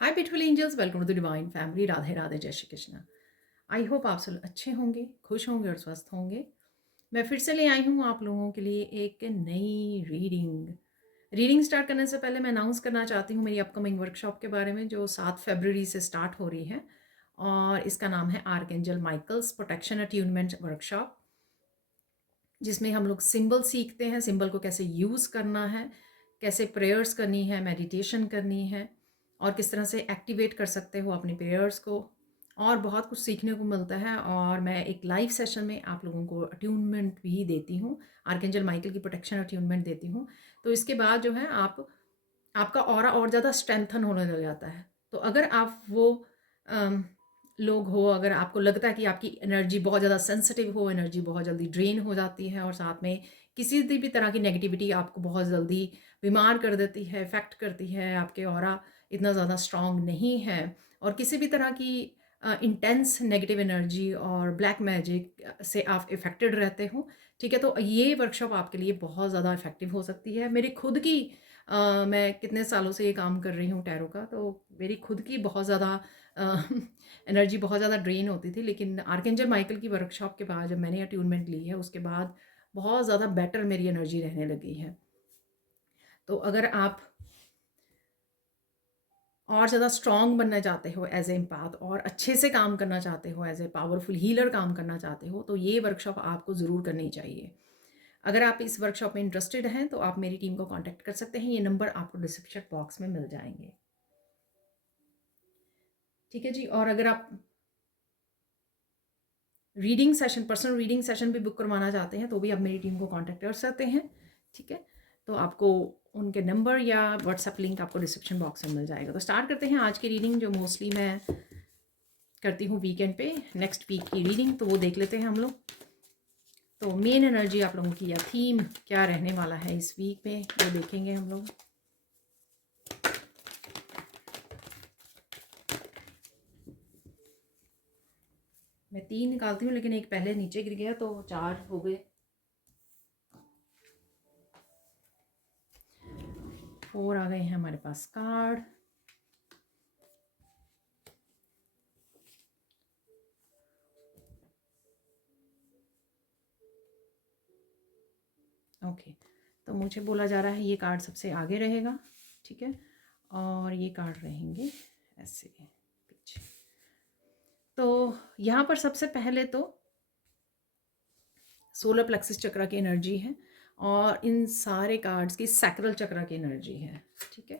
Hi beautiful angels, welcome to the divine family. Radhe Radhe, जय Shri Krishna. I hope आप सब अच्छे होंगे, खुश होंगे और स्वस्थ होंगे। मैं फिर से ले आई हूँ आप लोगों के लिए एक नई रीडिंग स्टार्ट करने से पहले मैं अनाउंस करना चाहती हूँ मेरी अपकमिंग वर्कशॉप के बारे में, जो 7 फरवरी से स्टार्ट हो रही है। और इसका नाम है archangel Michael's protection attunement workshop, जिसमें हम लोग सिंबल सीखते हैं, सिंबल को कैसे यूज़ करना है, कैसे प्रेयर्स करनी है, मेडिटेशन करनी है, और किस तरह से एक्टिवेट कर सकते हो अपने प्रेयर्स को। और बहुत कुछ सीखने को मिलता है। और मैं एक लाइव सेशन में आप लोगों को अट्यूनमेंट भी देती हूँ, आर्कएंजल माइकल की प्रोटेक्शन अट्यूनमेंट देती हूँ। तो इसके बाद जो है आपका ऑरा और ज़्यादा स्ट्रेंथन होने लग जाता है। तो अगर आप वो लोग हो, अगर आपको लगता है कि आपकी एनर्जी बहुत ज़्यादा सेंसिटिव हो, एनर्जी बहुत जल्दी ड्रेन हो जाती है, और साथ में किसी भी तरह की नेगेटिविटी आपको बहुत जल्दी बीमार कर देती है, इफ़ेक्ट करती है, आपके ऑरा इतना ज़्यादा स्ट्रॉन्ग नहीं है, और किसी भी तरह की इंटेंस नेगेटिव एनर्जी और ब्लैक मैजिक से आप इफ़ेक्टेड रहते हो, ठीक है, तो ये वर्कशॉप आपके लिए बहुत ज़्यादा इफ़ेक्टिव हो सकती है। मेरी खुद की मैं कितने सालों से ये काम कर रही हूँ टैरो का, तो मेरी खुद की बहुत ज़्यादा एनर्जी बहुत ज़्यादा ड्रेन होती थी। लेकिन आर्कएंजल माइकल की वर्कशॉप के बाद जब मैंने अट्यूनमेंट ली है, उसके बाद बहुत ज़्यादा बेटर मेरी एनर्जी रहने लगी है। तो अगर आप और ज़्यादा स्ट्रॉन्ग बनना चाहते हो एज ए एम्पैथ, और अच्छे से काम करना चाहते हो, एज ए पावरफुल हीलर काम करना चाहते हो, तो ये वर्कशॉप आपको ज़रूर करनी चाहिए। अगर आप इस वर्कशॉप में इंटरेस्टेड हैं तो आप मेरी टीम को कांटेक्ट कर सकते हैं। ये नंबर आपको डिस्क्रिप्शन बॉक्स में मिल जाएंगे, ठीक है जी। और अगर आप reading session, personal reading session भी बुक करवाना चाहते हैं, तो भी आप मेरी टीम को कांटेक्ट कर सकते हैं, ठीक है। तो आपको उनके नंबर या व्हाट्सएप लिंक आपको डिस्क्रिप्शन बॉक्स में मिल जाएगा। तो स्टार्ट करते हैं आज की रीडिंग, जो मोस्टली मैं करती हूँ वीकेंड पे। नेक्स्ट वीक की रीडिंग तो वो देख लेते हैं हम लोग। तो मेन एनर्जी आप लोगों की या थीम क्या रहने वाला है इस वीक में, वो देखेंगे हम लोग। मैं 3 निकालती हूँ, लेकिन एक पहले नीचे गिर गया तो 4 हो गए। 4 आ गए हैं हमारे पास कार्ड। ओके, तो मुझे बोला जा रहा है ये कार्ड सबसे आगे रहेगा, ठीक है, और ये कार्ड रहेंगे ऐसे पीछे। तो यहाँ पर सबसे पहले तो सोलर प्लेक्सिस चक्र की एनर्जी है, और इन सारे कार्ड्स की सैक्रल चक्र की एनर्जी है, ठीक है।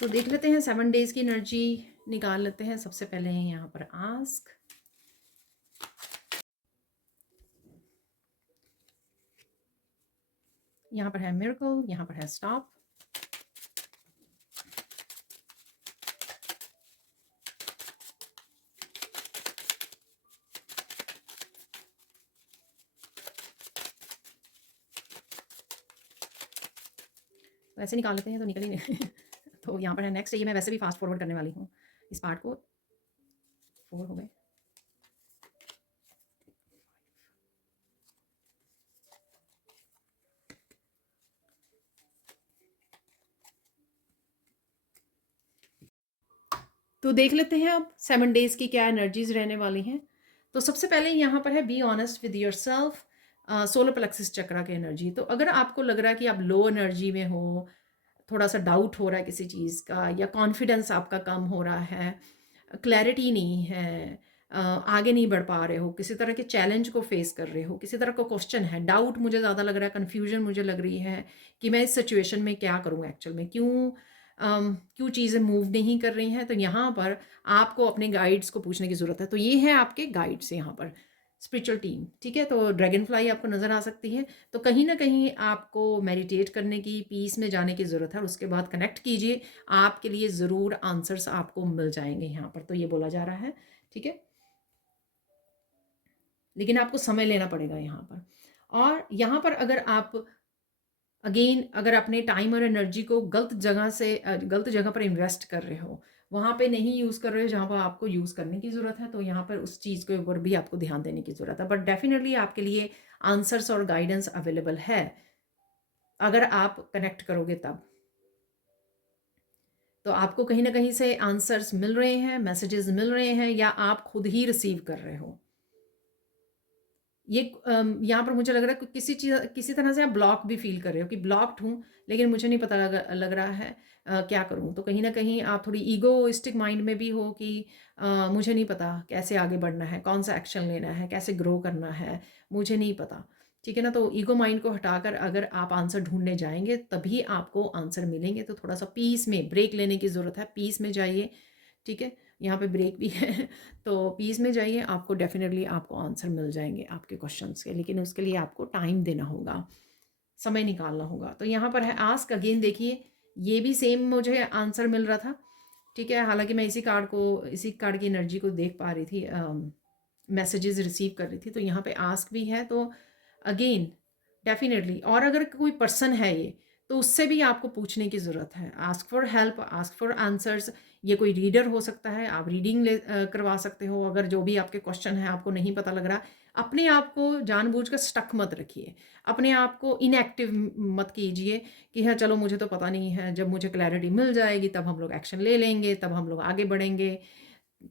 तो देख लेते हैं 7 डेज की एनर्जी निकाल लेते हैं। सबसे पहले है यहाँ पर आस्क, यहाँ पर है मिरेकल, यहाँ पर है स्टॉप, तो ऐसे निकाल लेते हैं तो निकल ही नहीं तो यहाँ पर है नेक्स्ट। ये मैं वैसे भी फास्ट फॉरवर्ड करने वाली हूँ इस पार्ट को। 4 हो गए। तो देख लेते हैं अब 7 डेज की क्या एनर्जीज रहने वाली हैं। तो सबसे पहले यहाँ पर है be honest with yourself, solar plexus chakra की एनर्जी। तो अगर आपको लग रहा है कि आप लो एनर्जी में हो, थोड़ा सा डाउट हो रहा है किसी चीज़ का, या कॉन्फिडेंस आपका कम हो रहा है, क्लैरिटी नहीं है, आगे नहीं बढ़ पा रहे हो, किसी तरह के चैलेंज को फेस कर रहे हो, किसी तरह का क्वेश्चन है, डाउट मुझे ज़्यादा लग रहा है, कन्फ्यूजन मुझे लग रही है कि मैं इस सिचुएशन में क्या करूँ, एक्चुअल में क्यों चीज़ें मूव नहीं कर रही हैं, तो यहाँ पर आपको अपने गाइड्स को पूछने की ज़रूरत है। तो ये है आपके गाइड्स यहाँ पर, स्पिरिचुअल टीम, ठीक है। तो ड्रैगन फ्लाई आपको नज़र आ सकती है। तो कहीं ना कहीं आपको मेडिटेट करने की, पीस में जाने की ज़रूरत है, और उसके बाद कनेक्ट कीजिए, आपके लिए ज़रूर आंसर्स आपको मिल जाएंगे यहाँ पर। तो ये बोला जा रहा है, ठीक है, लेकिन आपको समय लेना पड़ेगा यहाँ पर। और यहाँ पर अगर आप अगर अपने टाइम और एनर्जी को गलत जगह पर इन्वेस्ट कर रहे हो, वहाँ पे नहीं यूज़ कर रहे हो जहाँ पर आपको यूज़ करने की ज़रूरत है, तो यहाँ पर उस चीज़ के ऊपर भी आपको ध्यान देने की ज़रूरत है। बट डेफिनेटली आपके लिए आंसर्स और गाइडेंस अवेलेबल है, अगर आप कनेक्ट करोगे तब। तो आपको कहीं न कहीं से आंसर्स मिल रहे हैं, मैसेजेस मिल रहे हैं, या आप खुद ही रिसीव कर रहे हो। ये यहाँ पर मुझे लग रहा है कि किसी तरह से आप ब्लॉक भी फ़ील कर रहे हो कि ब्लॉक्ड हूँ, लेकिन मुझे नहीं पता लग रहा है क्या करूँ? तो कहीं न कहीं आप थोड़ी ईगोइस्टिक माइंड में भी हो कि मुझे नहीं पता कैसे आगे बढ़ना है, कौन-सा एक्शन लेना है, कैसे ग्रो करना है, मुझे नहीं पता। ठीक है ना? तो ईगो माइंड को हटाकर अगर आप आंसर ढूँढने जाएँगे, तभी आपको आंसर मिलेंगे। तो थोड़ा-सा पीस में ब्रेक लेने की ज़रूरत है, पीस में जाइए, ठीक है? यहाँ पे ब्रेक भी है। तो पीस में जाइए, आपको डेफ़िनेटली आपको आंसर मिल जाएँगे आपके क्वेश्चन्स के, लेकिन उसके लिए आपको टाइम देना होगा, समय निकालना होगा। तो यहाँ पर है आस्क अगेन। देखिए, ये भी सेम मुझे आंसर मिल रहा था, ठीक है? हालाँकि मैं इसी कार्ड की एनर्जी को देख पा रही थी, मैसेजेस रिसीव कर रही थी। तो यहाँ पे आस्क भी है, तो अगेन डेफ़िनेटली। और अगर कोई पर्सन है ये, तो उससे भी आपको पूछने की ज़रूरत है। Ask for help, ask for answers. ये कोई रीडर हो सकता है, आप रीडिंग करवा सकते हो। अगर जो भी आपके क्वेश्चन हैं आपको नहीं पता लग रहा, अपने आप को जानबूझकर स्टक मत रखिए। अपने आप को इनएक्टिव मत कीजिए कि हाँ, चलो मुझे तो पता नहीं है, जब मुझे क्लैरिटी मिल जाएगी तब हम लोग एक्शन ले लेंगे, तब हम लोग आगे बढ़ेंगे।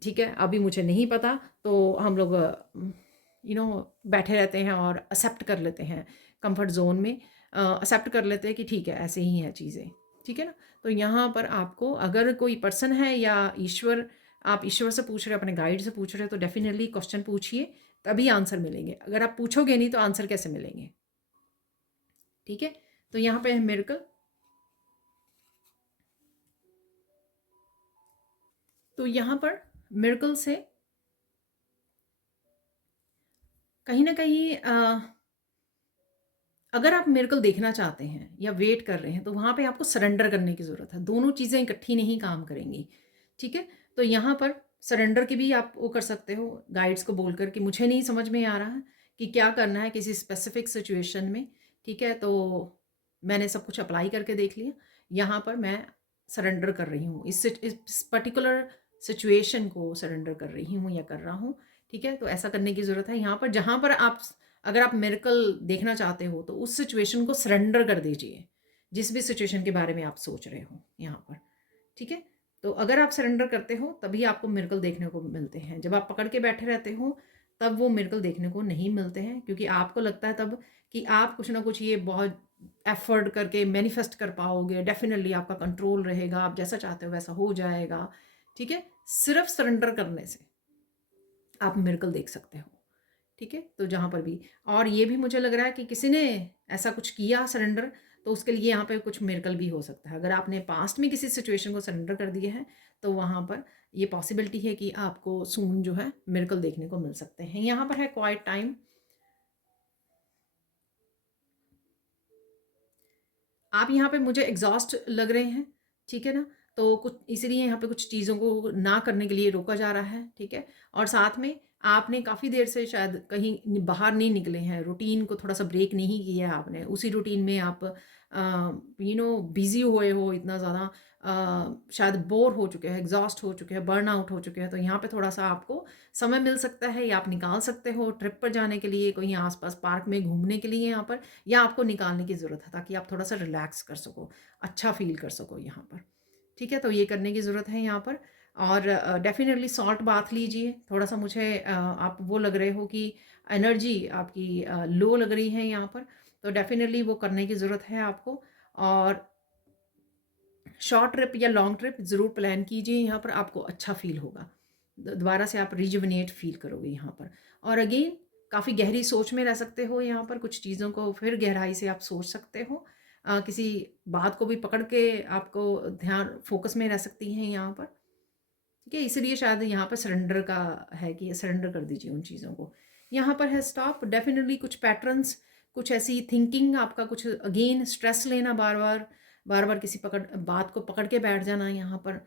ठीक है, अभी मुझे नहीं पता, तो हम लोग बैठे रहते हैं और एक्सेप्ट कर लेते हैं कंफर्ट ज़ोन में, एक्सेप्ट कर लेते हैं कि ठीक है, ऐसे ही हैं चीज़ें। ठीक है ना? तो यहाँ पर आपको अगर कोई पर्सन है या ईश्वर, आप ईश्वर से पूछ रहे हो, अपने गाइड से पूछ रहे हो, तो डेफ़िनेटली क्वेश्चन पूछिए, तभी आंसर मिलेंगे। अगर आप पूछोगे नहीं तो आंसर कैसे मिलेंगे? ठीक है? तो यहाँ पे है मिरेकल। तो यहाँ पर मिरेकल से कहीं न कहीं अगर आप मिरेकल देखना चाहते हैं या वेट कर रहे हैं, तो वहाँ पे आपको सरेंडर करने की ज़रूरत है। दोनों चीज़ें इकट्ठी नहीं काम करेंगी, ठीक है? तो यहाँ पर सरेंडर की भी आप वो कर सकते हो, गाइड्स को बोलकर कि मुझे नहीं समझ में आ रहा है कि क्या करना है किसी स्पेसिफिक सिचुएशन में, ठीक है? तो मैंने सब कुछ अप्लाई करके देख लिया, यहाँ पर मैं सरेंडर कर रही हूँ। इस पर्टिकुलर सिचुएशन को सरेंडर कर रही हूँ या कर रहा हूँ, ठीक है? तो ऐसा करने की ज़रूरत है। यहाँ पर जहाँ पर आप, अगर आप मिरेकल देखना चाहते हो, तो उस सिचुएशन को सरेंडर कर दीजिए, जिस भी सिचुएशन के बारे में आप सोच रहे हो यहाँ पर, ठीक है? तो अगर आप सरेंडर करते हो, तभी आपको मिरेकल देखने को मिलते हैं। जब आप पकड़ के बैठे रहते हो, तब वो मिरेकल देखने को नहीं मिलते हैं, क्योंकि आपको लगता है तब कि आप कुछ ना कुछ ये बहुत एफर्ट करके मैनिफेस्ट कर पाओगे, डेफ़िनिटली आपका कंट्रोल रहेगा, आप जैसा चाहते हो वैसा हो जाएगा, ठीक है? सिर्फ़ सरेंडर करने से आप मिरेकल देख सकते हो। ठीक है? तो जहाँ पर भी, और ये भी मुझे लग रहा है कि किसी ने ऐसा कुछ किया सरेंडर, तो उसके लिए यहाँ पे कुछ मिरेकल भी हो सकता है। अगर आपने पास्ट में किसी सिचुएशन को सरेंडर कर दिया है, तो वहाँ पर ये पॉसिबिलिटी है कि आपको सून जो है मिरेकल देखने को मिल सकते हैं। यहाँ पर है क्वाइट टाइम। आप यहाँ पे मुझे एग्ज़ॉस्ट लग रहे हैं, ठीक है ना? तो कुछ इसीलिए यहाँ पे कुछ चीज़ों को ना करने के लिए रोका जा रहा है, ठीक है? और साथ में आपने काफ़ी देर से शायद कहीं बाहर नहीं निकले हैं, रूटीन को थोड़ा-सा ब्रेक नहीं किया है आपने। उसी रूटीन में आप बिज़ी हुए हो इतना ज़्यादा, शायद बोर हो चुके हैं, एग्ज़ॉस्ट हो चुके हैं, बर्नआउट हो चुके हैं। तो यहाँ पे थोड़ा-सा आपको समय मिल सकता है, या आप निकाल सकते हो ट्रिप पर जाने के लिए, कहीं आस-पास पार्क में घूमने के लिए यहाँ पर, या आपको निकालने की ज़रूरत है ताकि आप थोड़ा-सा रिलैक्स कर सको, अच्छा फ़ील कर सको यहाँ पर। ठीक है? तो ये करने की ज़रूरत है यहाँ पर। और डेफ़िनिटली सॉल्ट बाथ लीजिए। थोड़ा-सा मुझे आप वो लग रहे हो कि एनर्जी आपकी लो लग रही है यहाँ पर, तो डेफ़िनिटली वो करने की ज़रूरत है आपको। और शॉर्ट ट्रिप या लॉन्ग ट्रिप ज़रूर प्लान कीजिए, यहाँ पर आपको अच्छा फ़ील होगा। दोबारा से आप रिजुविनेट फ़ील करोगे यहाँ पर। और अगेन काफ़ी गहरी सोच में रह सकते हो यहाँ पर, कुछ चीज़ों को फिर गहराई से आप सोच सकते हो। किसी बात को भी पकड़ के आपको ध्यान फ़ोकस में रह सकती हैं यहाँ पर। ठीक है? इसीलिए शायद यहाँ पर सरेंडर का है कि सरेंडर कर दीजिए उन चीज़ों को। यहाँ पर है स्टॉप। डेफ़िनिटली कुछ पैटर्न्स, कुछ ऐसी थिंकिंग आपका, कुछ अगेन स्ट्रेस लेना बार-बार, बार-बार किसी बात को पकड़ के बैठ जाना यहाँ पर,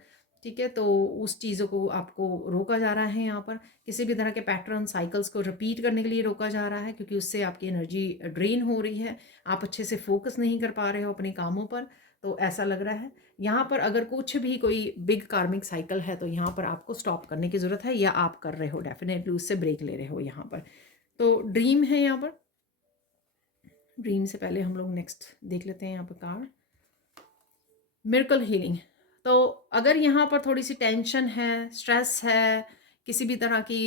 ठीक है? तो उस चीज़ों को आपको रोका जा रहा है यहाँ पर। किसी भी तरह के पैटर्न, साइकिल्स को रिपीट करने के लिए रोका जा रहा है, क्योंकि उससे आपकी एनर्जी ड्रेन हो रही है। आप अच्छे से फ़ोकस नहीं कर पा रहे हो अपने कामों पर, तो ऐसा लग रहा है। यहाँ पर अगर कुछ भी कोई बिग कार्मिक साइकिल है, तो यहाँ पर आपको स्टॉप करने की ज़रूरत है, या आप कर रहे हो डेफ़िनेटली उससे ब्रेक ले रहे हो यहाँ पर। तो ड्रीम है यहाँ पर, ड्रीम से पहले हम लोग नेक्स्ट देख लेते हैं यहाँ पर कार्ड, मिरेकल हीलिंग। तो अगर यहाँ पर थोड़ी सी टेंशन है, स्ट्रेस है, किसी भी तरह की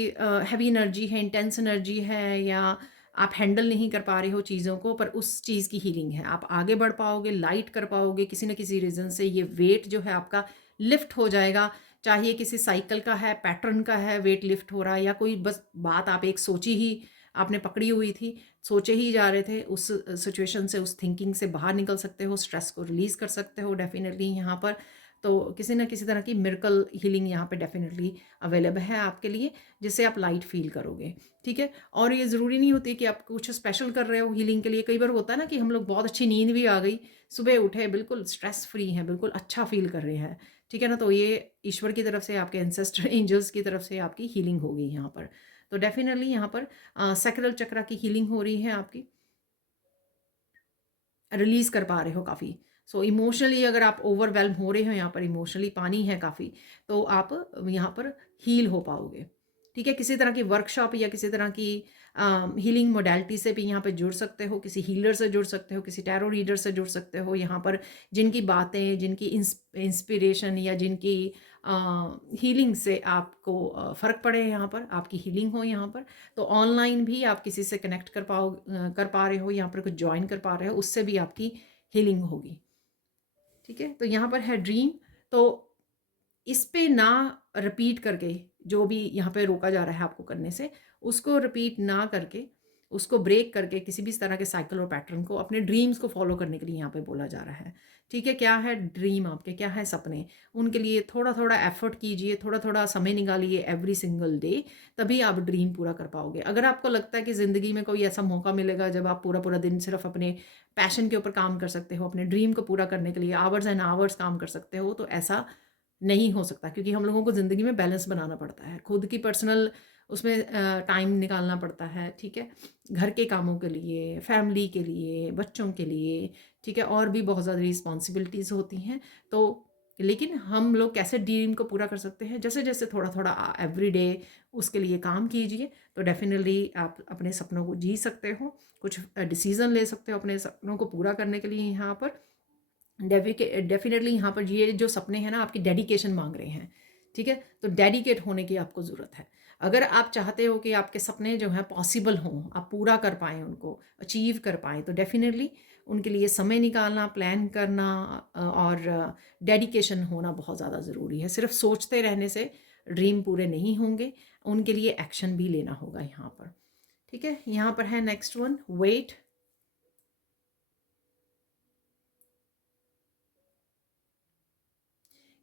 हैवी एनर्जी है, इंटेंस एनर्जी है, या आप हैंडल नहीं कर पा रहे हो चीज़ों को, पर उस चीज़ की हीलिंग है। आप आगे बढ़ पाओगे, लाइट कर पाओगे, किसी न किसी रीज़न से ये वेट जो है आपका लिफ्ट हो जाएगा। चाहे किसी साइकिल का है, पैटर्न का है, वेट लिफ्ट हो रहा है, या कोई बस बात आप एक सोची ही आपने पकड़ी हुई थी, सोचे ही जा रहे थे, उस सिचुएशन से, उस थिंकिंग से बाहर निकल सकते हो, स्ट्रेस को रिलीज़ कर सकते हो डेफिनेटली यहाँ पर। तो किसी न किसी तरह की मिरेकल हीलिंग यहाँ पे डेफिनेटली अवेलेबल है आपके लिए, जिससे आप लाइट फील करोगे, ठीक है। और ये ज़रूरी नहीं होती कि आप कुछ स्पेशल कर रहे हो हीलिंग के लिए। कई बार होता है ना कि हम लोग बहुत अच्छी नींद भी आ गई, सुबह उठे बिल्कुल स्ट्रेस फ्री हैं, बिल्कुल अच्छा फील कर रहे हैं, ठीक है ना। तो ये ईश्वर की तरफ से, आपके एंसेस्टर एंजल्स की तरफ से आपकी हीलिंग होगी यहाँ पर। तो डेफिनेटली यहाँ पर सैक्रल चक्र की हीलिंग हो रही है आपकी, रिलीज कर पा रहे हो काफ़ी। सो इमोशनली अगर आप ओवरवेल्म हो रहे हो, यहाँ पर इमोशनली पानी है काफ़ी, तो आप यहाँ पर हील हो पाओगे, ठीक है। किसी तरह की वर्कशॉप या किसी तरह की हीलिंग मोडेलिटी से भी यहाँ पे जुड़ सकते हो, किसी हीलर से जुड़ सकते हो, किसी टैरो रीडर से जुड़ सकते हो यहाँ पर, जिनकी बातें, जिनकी इंस्पिरेशन या जिनकी हीलिंग से आपको फ़र्क पड़े, यहाँ पर आपकी हीलिंग हो यहाँ पर। तो ऑनलाइन भी आप किसी से कनेक्ट कर पा रहे हो, यहाँ पर कुछ ज्वाइन कर पा रहे हो, उससे भी आपकी हीलिंग होगी, ठीक है। तो यहाँ पर है ड्रीम। तो इस पे ना रिपीट करके, जो भी यहाँ पे रोका जा रहा है आपको करने से, उसको रिपीट ना करके, उसको ब्रेक करके, किसी भी तरह के साइकिल और पैटर्न को, अपने ड्रीम्स को फॉलो करने के लिए यहाँ पे बोला जा रहा है, ठीक है। क्या है ड्रीम आपके, क्या है सपने, उनके लिए थोड़ा थोड़ा एफर्ट कीजिए, थोड़ा थोड़ा समय निकालिए एवरी सिंगल डे, तभी आप ड्रीम पूरा कर पाओगे। अगर आपको लगता है कि ज़िंदगी में कोई ऐसा मौका मिलेगा जब आप पूरा पूरा दिन सिर्फ अपने पैशन के ऊपर काम कर सकते हो, अपने ड्रीम को पूरा करने के लिए आवर्स एंड आवर्स काम कर सकते हो, तो ऐसा नहीं हो सकता, क्योंकि हम लोगों को ज़िंदगी में बैलेंस बनाना पड़ता है, खुद की पर्सनल उसमें टाइम निकालना पड़ता है, ठीक है। घर के कामों के लिए, फैमिली के लिए, बच्चों के लिए, ठीक है, और भी बहुत ज़्यादा रिस्पॉन्सिबिलिटीज़ होती हैं। तो लेकिन हम लोग कैसे ड्रीम को पूरा कर सकते हैं, जैसे जैसे थोड़ा थोड़ा एवरी डे उसके लिए काम कीजिए, तो डेफिनेटली आप अपने सपनों को जी सकते हो, कुछ डिसीज़न ले सकते हो अपने सपनों को पूरा करने के लिए यहाँ पर। डेफिनेटली यहाँ पर ये जो सपने हैं ना, आपकी डेडिकेशन मांग रहे हैं, ठीक है। तो डेडिकेट होने की आपको ज़रूरत है। अगर आप चाहते हो कि आपके सपने जो हैं पॉसिबल हों, आप पूरा कर पाएँ, उनको अचीव कर पाएँ, तो डेफिनेटली उनके लिए समय निकालना, प्लान करना और डेडिकेशन होना बहुत ज़्यादा ज़रूरी है। सिर्फ सोचते रहने से ड्रीम पूरे नहीं होंगे, उनके लिए एक्शन भी लेना होगा यहाँ पर, ठीक है। यहाँ पर है नेक्स्ट वन, वेट।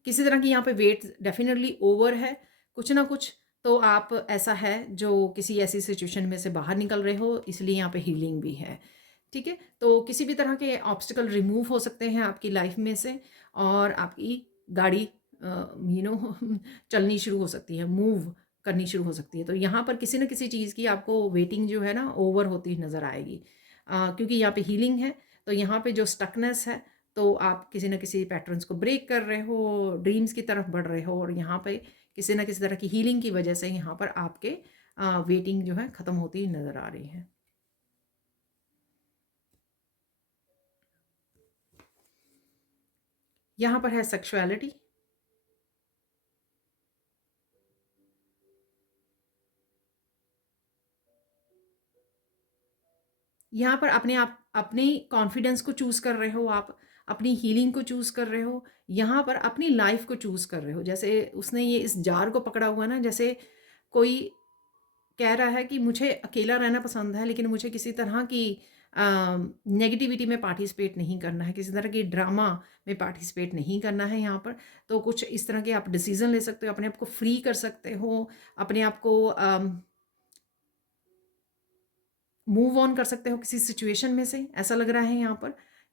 किसी तरह की यहाँ पे वेट डेफिनेटली ओवर है, कुछ ना कुछ। तो आप, ऐसा है जो किसी ऐसी सिचुएशन में से बाहर निकल रहे हो, इसलिए यहाँ पे हीलिंग भी है, ठीक है। तो किसी भी तरह के ऑब्स्टिकल रिमूव हो सकते हैं आपकी लाइफ में से, और आपकी गाड़ी चलनी शुरू हो सकती है, मूव करनी शुरू हो सकती है। तो यहाँ पर किसी न किसी चीज़ की आपको वेटिंग जो है ना, ओवर होती नज़र आएगी, क्योंकि यहाँ पे हीलिंग है। तो यहाँ पे जो स्टकनेस है, तो आप किसी न किसी पैटर्न्स को ब्रेक कर रहे हो, ड्रीम्स की तरफ बढ़ रहे हो, और यहाँ पे किसी न किसी तरह की हीलिंग की वजह से यहाँ पर आपके वेटिंग जो है ख़त्म होती नज़र आ रही है। यहाँ पर है सेक्सुअलिटी। यहाँ पर अपने कॉन्फिडेंस को चूज़ कर रहे हो आप, अपनी हीलिंग को चूज़ कर रहे हो, यहाँ पर अपनी लाइफ को चूज़ कर रहे हो। जैसे उसने ये इस जार को पकड़ा हुआ ना, जैसे कोई कह रहा है कि मुझे अकेला रहना पसंद है, लेकिन मुझे किसी तरह की नेगेटिविटी में पार्टिसिपेट नहीं करना है, किसी तरह की ड्रामा में पार्टिसिपेट नहीं करना है यहाँ पर। तो कुछ इस तरह के आप डिसीज़न ले सकते हो, अपने आप को फ्री कर सकते हो, अपने आप को मूव ऑन कर सकते हो किसी सिचुएशन में से, ऐसा लग रहा है यहाँ पर,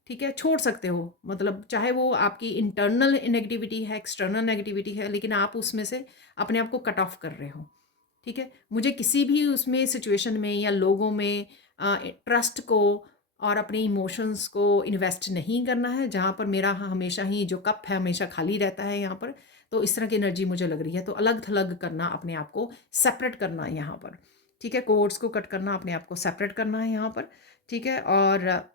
ठीक है। छोड़ सकते हो, मतलब चाहे वो आपकी इंटरनल नेगेटिविटी है, एक्सटर्नल नेगेटिविटी है, लेकिन आप उसमें से अपने आप को कट ऑफ कर रहे हो, ठीक है। मुझे किसी भी उसमें सिचुएशन में या लोगों में ट्रस्ट को और अपने इमोशंस को इन्वेस्ट नहीं करना है, जहाँ पर मेरा हमेशा ही जो कप है हमेशा खाली रहता है यहाँ पर। तो इस तरह की एनर्जी मुझे लग रही है, तो अलग थलग करना, अपने आप को सेपरेट करना यहाँ पर, ठीक है, कोड्स को कट करना, अपने आप को सेपरेट करना है यहाँ पर, ठीक है। और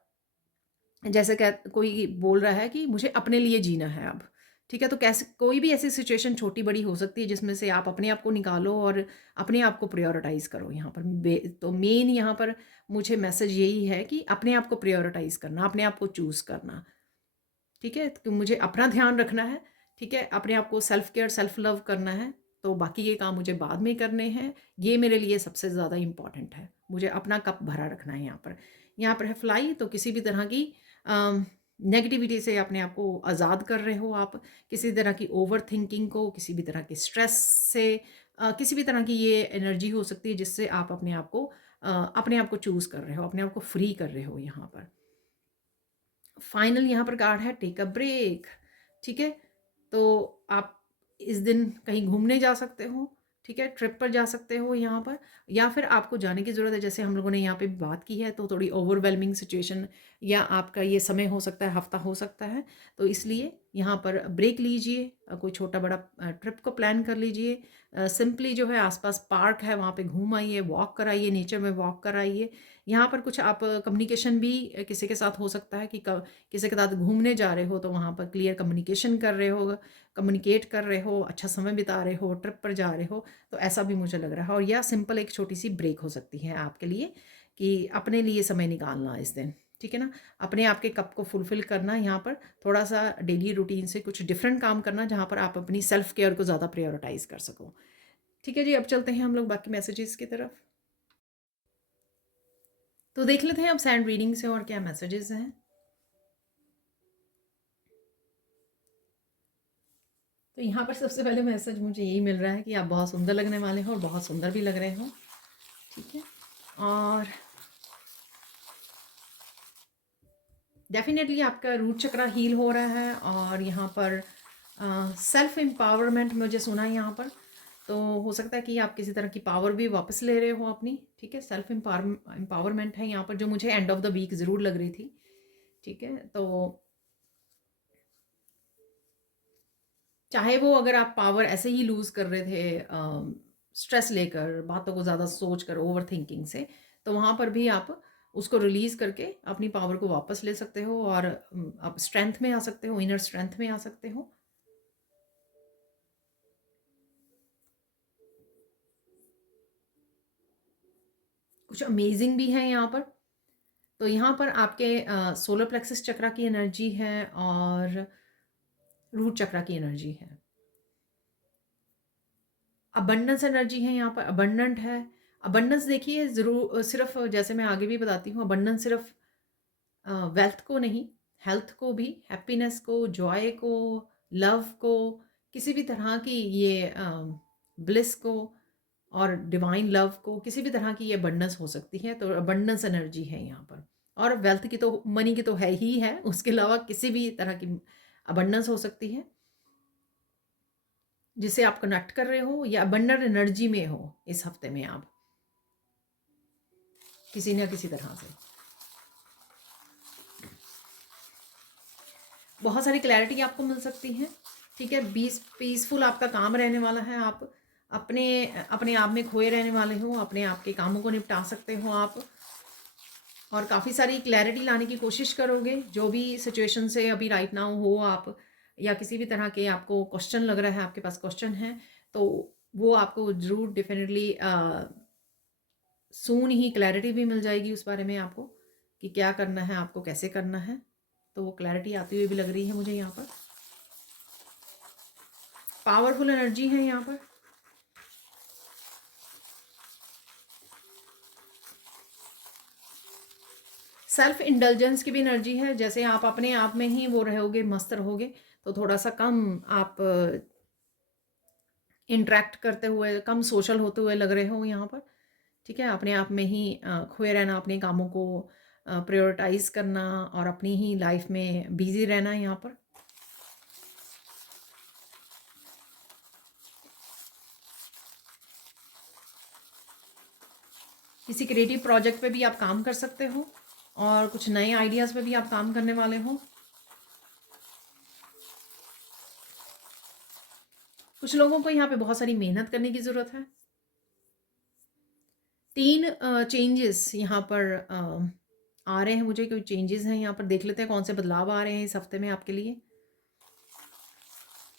जैसे कोई बोल रहा है कि मुझे अपने लिए जीना है अब, ठीक है, तो कैसे कोई भी ऐसी सिचुएशन छोटी बड़ी हो सकती है जिसमें से आप अपने आप को निकालो और अपने आप को प्रायोरिटाइज करो यहाँ पर। तो मेन यहाँ पर मुझे मैसेज यही है कि अपने आप को प्रायोरिटाइज करना, अपने आप को चूज़ करना, ठीक है, तो मुझे अपना ध्यान रखना है, ठीक है, अपने आप को सेल्फ केयर सेल्फ लव करना है। तो बाकी ये काम मुझे बाद में करने हैं, ये मेरे लिए सबसे ज़्यादा इम्पॉर्टेंट है। मुझे अपना कप भरा रखना है यहाँ पर। यहाँ पर है फ्लाई, तो किसी भी तरह की नेगेटिविटी से अपने आप को आज़ाद कर रहे हो आप, किसी तरह की ओवर थिंकिंग को, किसी भी तरह के स्ट्रेस से, किसी भी तरह की ये एनर्जी हो सकती है जिससे आप अपने आप को चूज़ कर रहे हो, अपने आप को फ्री कर रहे हो यहाँ पर। फाइनल यहाँ पर कार्ड है टेक अ ब्रेक, ठीक है, तो आप इस दिन कहीं घूमने जा सकते हो, ठीक है, ट्रिप पर जा सकते हो यहाँ पर, या फिर आपको जाने की ज़रूरत है, जैसे हम लोगों ने यहाँ पे बात की है, तो थोड़ी ओवरवेलमिंग सिचुएशन या आपका ये समय हो सकता है, हफ्ता हो सकता है, तो इसलिए यहाँ पर ब्रेक लीजिए, कोई छोटा बड़ा ट्रिप को प्लान कर लीजिए। सिंपली जो है आसपास पार्क है वहाँ पे घूम आइए, वॉक कराइए, नेचर में वॉक कराइए। यहाँ पर कुछ आप कम्युनिकेशन भी किसी के साथ हो सकता है कि किसी के साथ घूमने जा रहे हो तो वहाँ पर क्लियर कम्युनिकेशन कर रहे हो, कम्युनिकेट कर रहे हो, अच्छा समय बिता रहे हो, ट्रिप पर जा रहे हो, तो ऐसा भी मुझे लग रहा है। और या सिंपल एक छोटी सी ब्रेक हो सकती है आपके लिए कि अपने लिए समय निकालना इस दिन, ठीक है ना, अपने आप के कप को फुलफ़िल करना, यहाँ पर थोड़ा सा डेली रूटीन से कुछ डिफरेंट काम करना जहाँ पर आप अपनी सेल्फ केयर को ज़्यादा प्रायोरिटाइज़ कर सको। ठीक है जी, अब चलते हैं हम लोग बाकी मैसेजेस की तरफ। तो देख लेते हैं अब सैंड रीडिंग से और क्या मैसेजेस हैं। तो यहाँ पर सबसे पहले मैसेज मुझे यही मिल रहा है कि आप बहुत सुंदर लगने वाले हो और बहुत सुंदर भी लग रहे हो, ठीक है। और डेफिनेटली आपका रूट चक्रा हील हो रहा है और यहाँ पर सेल्फ एम्पावरमेंट मुझे सुना है यहाँ पर। तो हो सकता है कि आप किसी तरह की पावर भी वापस ले रहे हो अपनी, ठीक है, सेल्फ एम्पावरमेंट है यहाँ पर जो मुझे एंड ऑफ द वीक ज़रूर लग रही थी, ठीक है। तो चाहे वो अगर आप पावर ऐसे ही लूज़ कर रहे थे स्ट्रेस लेकर, बातों को ज़्यादा सोच कर, ओवर थिंकिंग से, तो वहाँ पर भी आप उसको रिलीज़ करके अपनी पावर को वापस ले सकते हो और आप स्ट्रेंथ में आ सकते हो, इनर स्ट्रेंथ में आ सकते हो। कुछ अमेजिंग भी है यहाँ पर। तो यहाँ पर आपके सोलर प्लेक्सस चक्रा की एनर्जी है और रूट चक्रा की एनर्जी है। अबंडेंस एनर्जी है यहाँ पर, अबंडेंट है। अबंडेंस देखिए ज़रूर सिर्फ जैसे मैं आगे भी बताती हूँ, अबंडेंस सिर्फ वेल्थ को नहीं, हेल्थ को भी, हैप्पीनेस को, जॉय को, लव को, किसी भी तरह की ये ब्लिस को और डिवाइन लव को, किसी भी तरह की ये अबंडेंस हो सकती है। तो अबंडेंस एनर्जी है यहाँ पर। और वेल्थ की तो, मनी की तो है ही है, उसके अलावा किसी भी तरह की अबंडेंस हो सकती है जिससे आप कनेक्ट कर रहे हो या अबंडेंट एनर्जी में हो इस हफ्ते में आप किसी न किसी तरह से। बहुत सारी क्लैरिटी आपको मिल सकती है, ठीक है, पीसफुल आपका काम रहने वाला है। आप अपने अपने आप में खोए रहने वाले हो, अपने आप के कामों को निपटा सकते हो आप और काफ़ी सारी क्लैरिटी लाने की कोशिश करोगे जो भी सिचुएशन से अभी राइट नाउ हो आप, या किसी भी तरह के आपको क्वेश्चन लग रहा है, आपके पास क्वेश्चन है, तो वो आपको ज़रूर डेफिनेटली सून ही क्लैरिटी भी मिल जाएगी उस बारे में आपको कि क्या करना है, आपको कैसे करना है। तो वो क्लैरिटी आती हुई भी लग रही है मुझे यहाँ पर। पावरफुल एनर्जी है यहाँ पर। सेल्फ इंडल्जेंस की भी एनर्जी है, जैसे आप अपने आप में ही वो रहोगे, मस्त रहोगे, तो थोड़ा सा कम आप इंटरेक्ट करते हुए, कम सोशल होते हुए लग रहे हो यहाँ पर, ठीक है। अपने आप में ही खोए रहना, अपने कामों को प्रायोरिटाइज करना और अपनी ही लाइफ में बिजी रहना यहाँ पर। किसी क्रिएटिव प्रोजेक्ट पे भी आप काम कर सकते हो और कुछ नए आइडियाज़ पे भी आप काम करने वाले हो। कुछ लोगों को यहाँ पे बहुत सारी मेहनत करने की ज़रूरत है। 3 चेंजेस यहाँ पर आ रहे हैं मुझे, कोई चेंजेस हैं यहाँ पर, देख लेते हैं कौन से बदलाव आ रहे हैं इस हफ्ते में आपके लिए।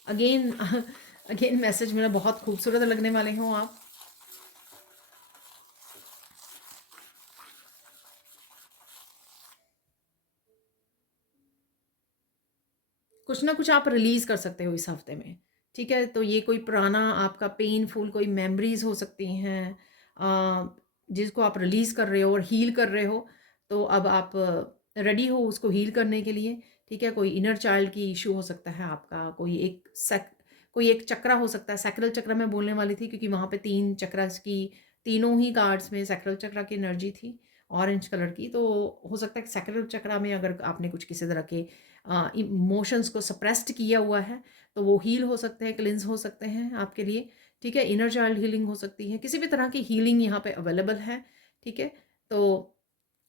अगेन अगेन मैसेज मेरा बहुत खूबसूरत लगने वाले हों आप। कुछ ना कुछ आप रिलीज़ कर सकते हो इस हफ्ते में, ठीक है? तो ये कोई पुराना आपका पेनफुल कोई मेमोरीज़ हो सकती हैं जिसको आप रिलीज़ कर रहे हो और हील कर रहे हो, तो अब आप रेडी हो उसको हील करने के लिए, ठीक है? कोई इनर चाइल्ड की इश्यू हो सकता है आपका, कोई एक चक्रा हो सकता है, सैक्रल चक्र मैं बोलने वाली थी क्योंकि वहाँ पे 3 चक्रास की, तीनों ही कार्ड्स में सैक्रल चक्र की एनर्जी थी, ऑरेंज कलर की। तो हो सकता है कि सैक्रल चक्र में अगर आपने कुछ किसी तरह के इमोशंस को सप्रेस्ड किया हुआ है, तो वो हील हो सकते हैं, क्लिन्स हो सकते हैं आपके लिए, ठीक है? इनर चाइल्ड हीलिंग हो सकती है, किसी भी तरह की हीलिंग यहाँ पे अवेलेबल है, ठीक है? तो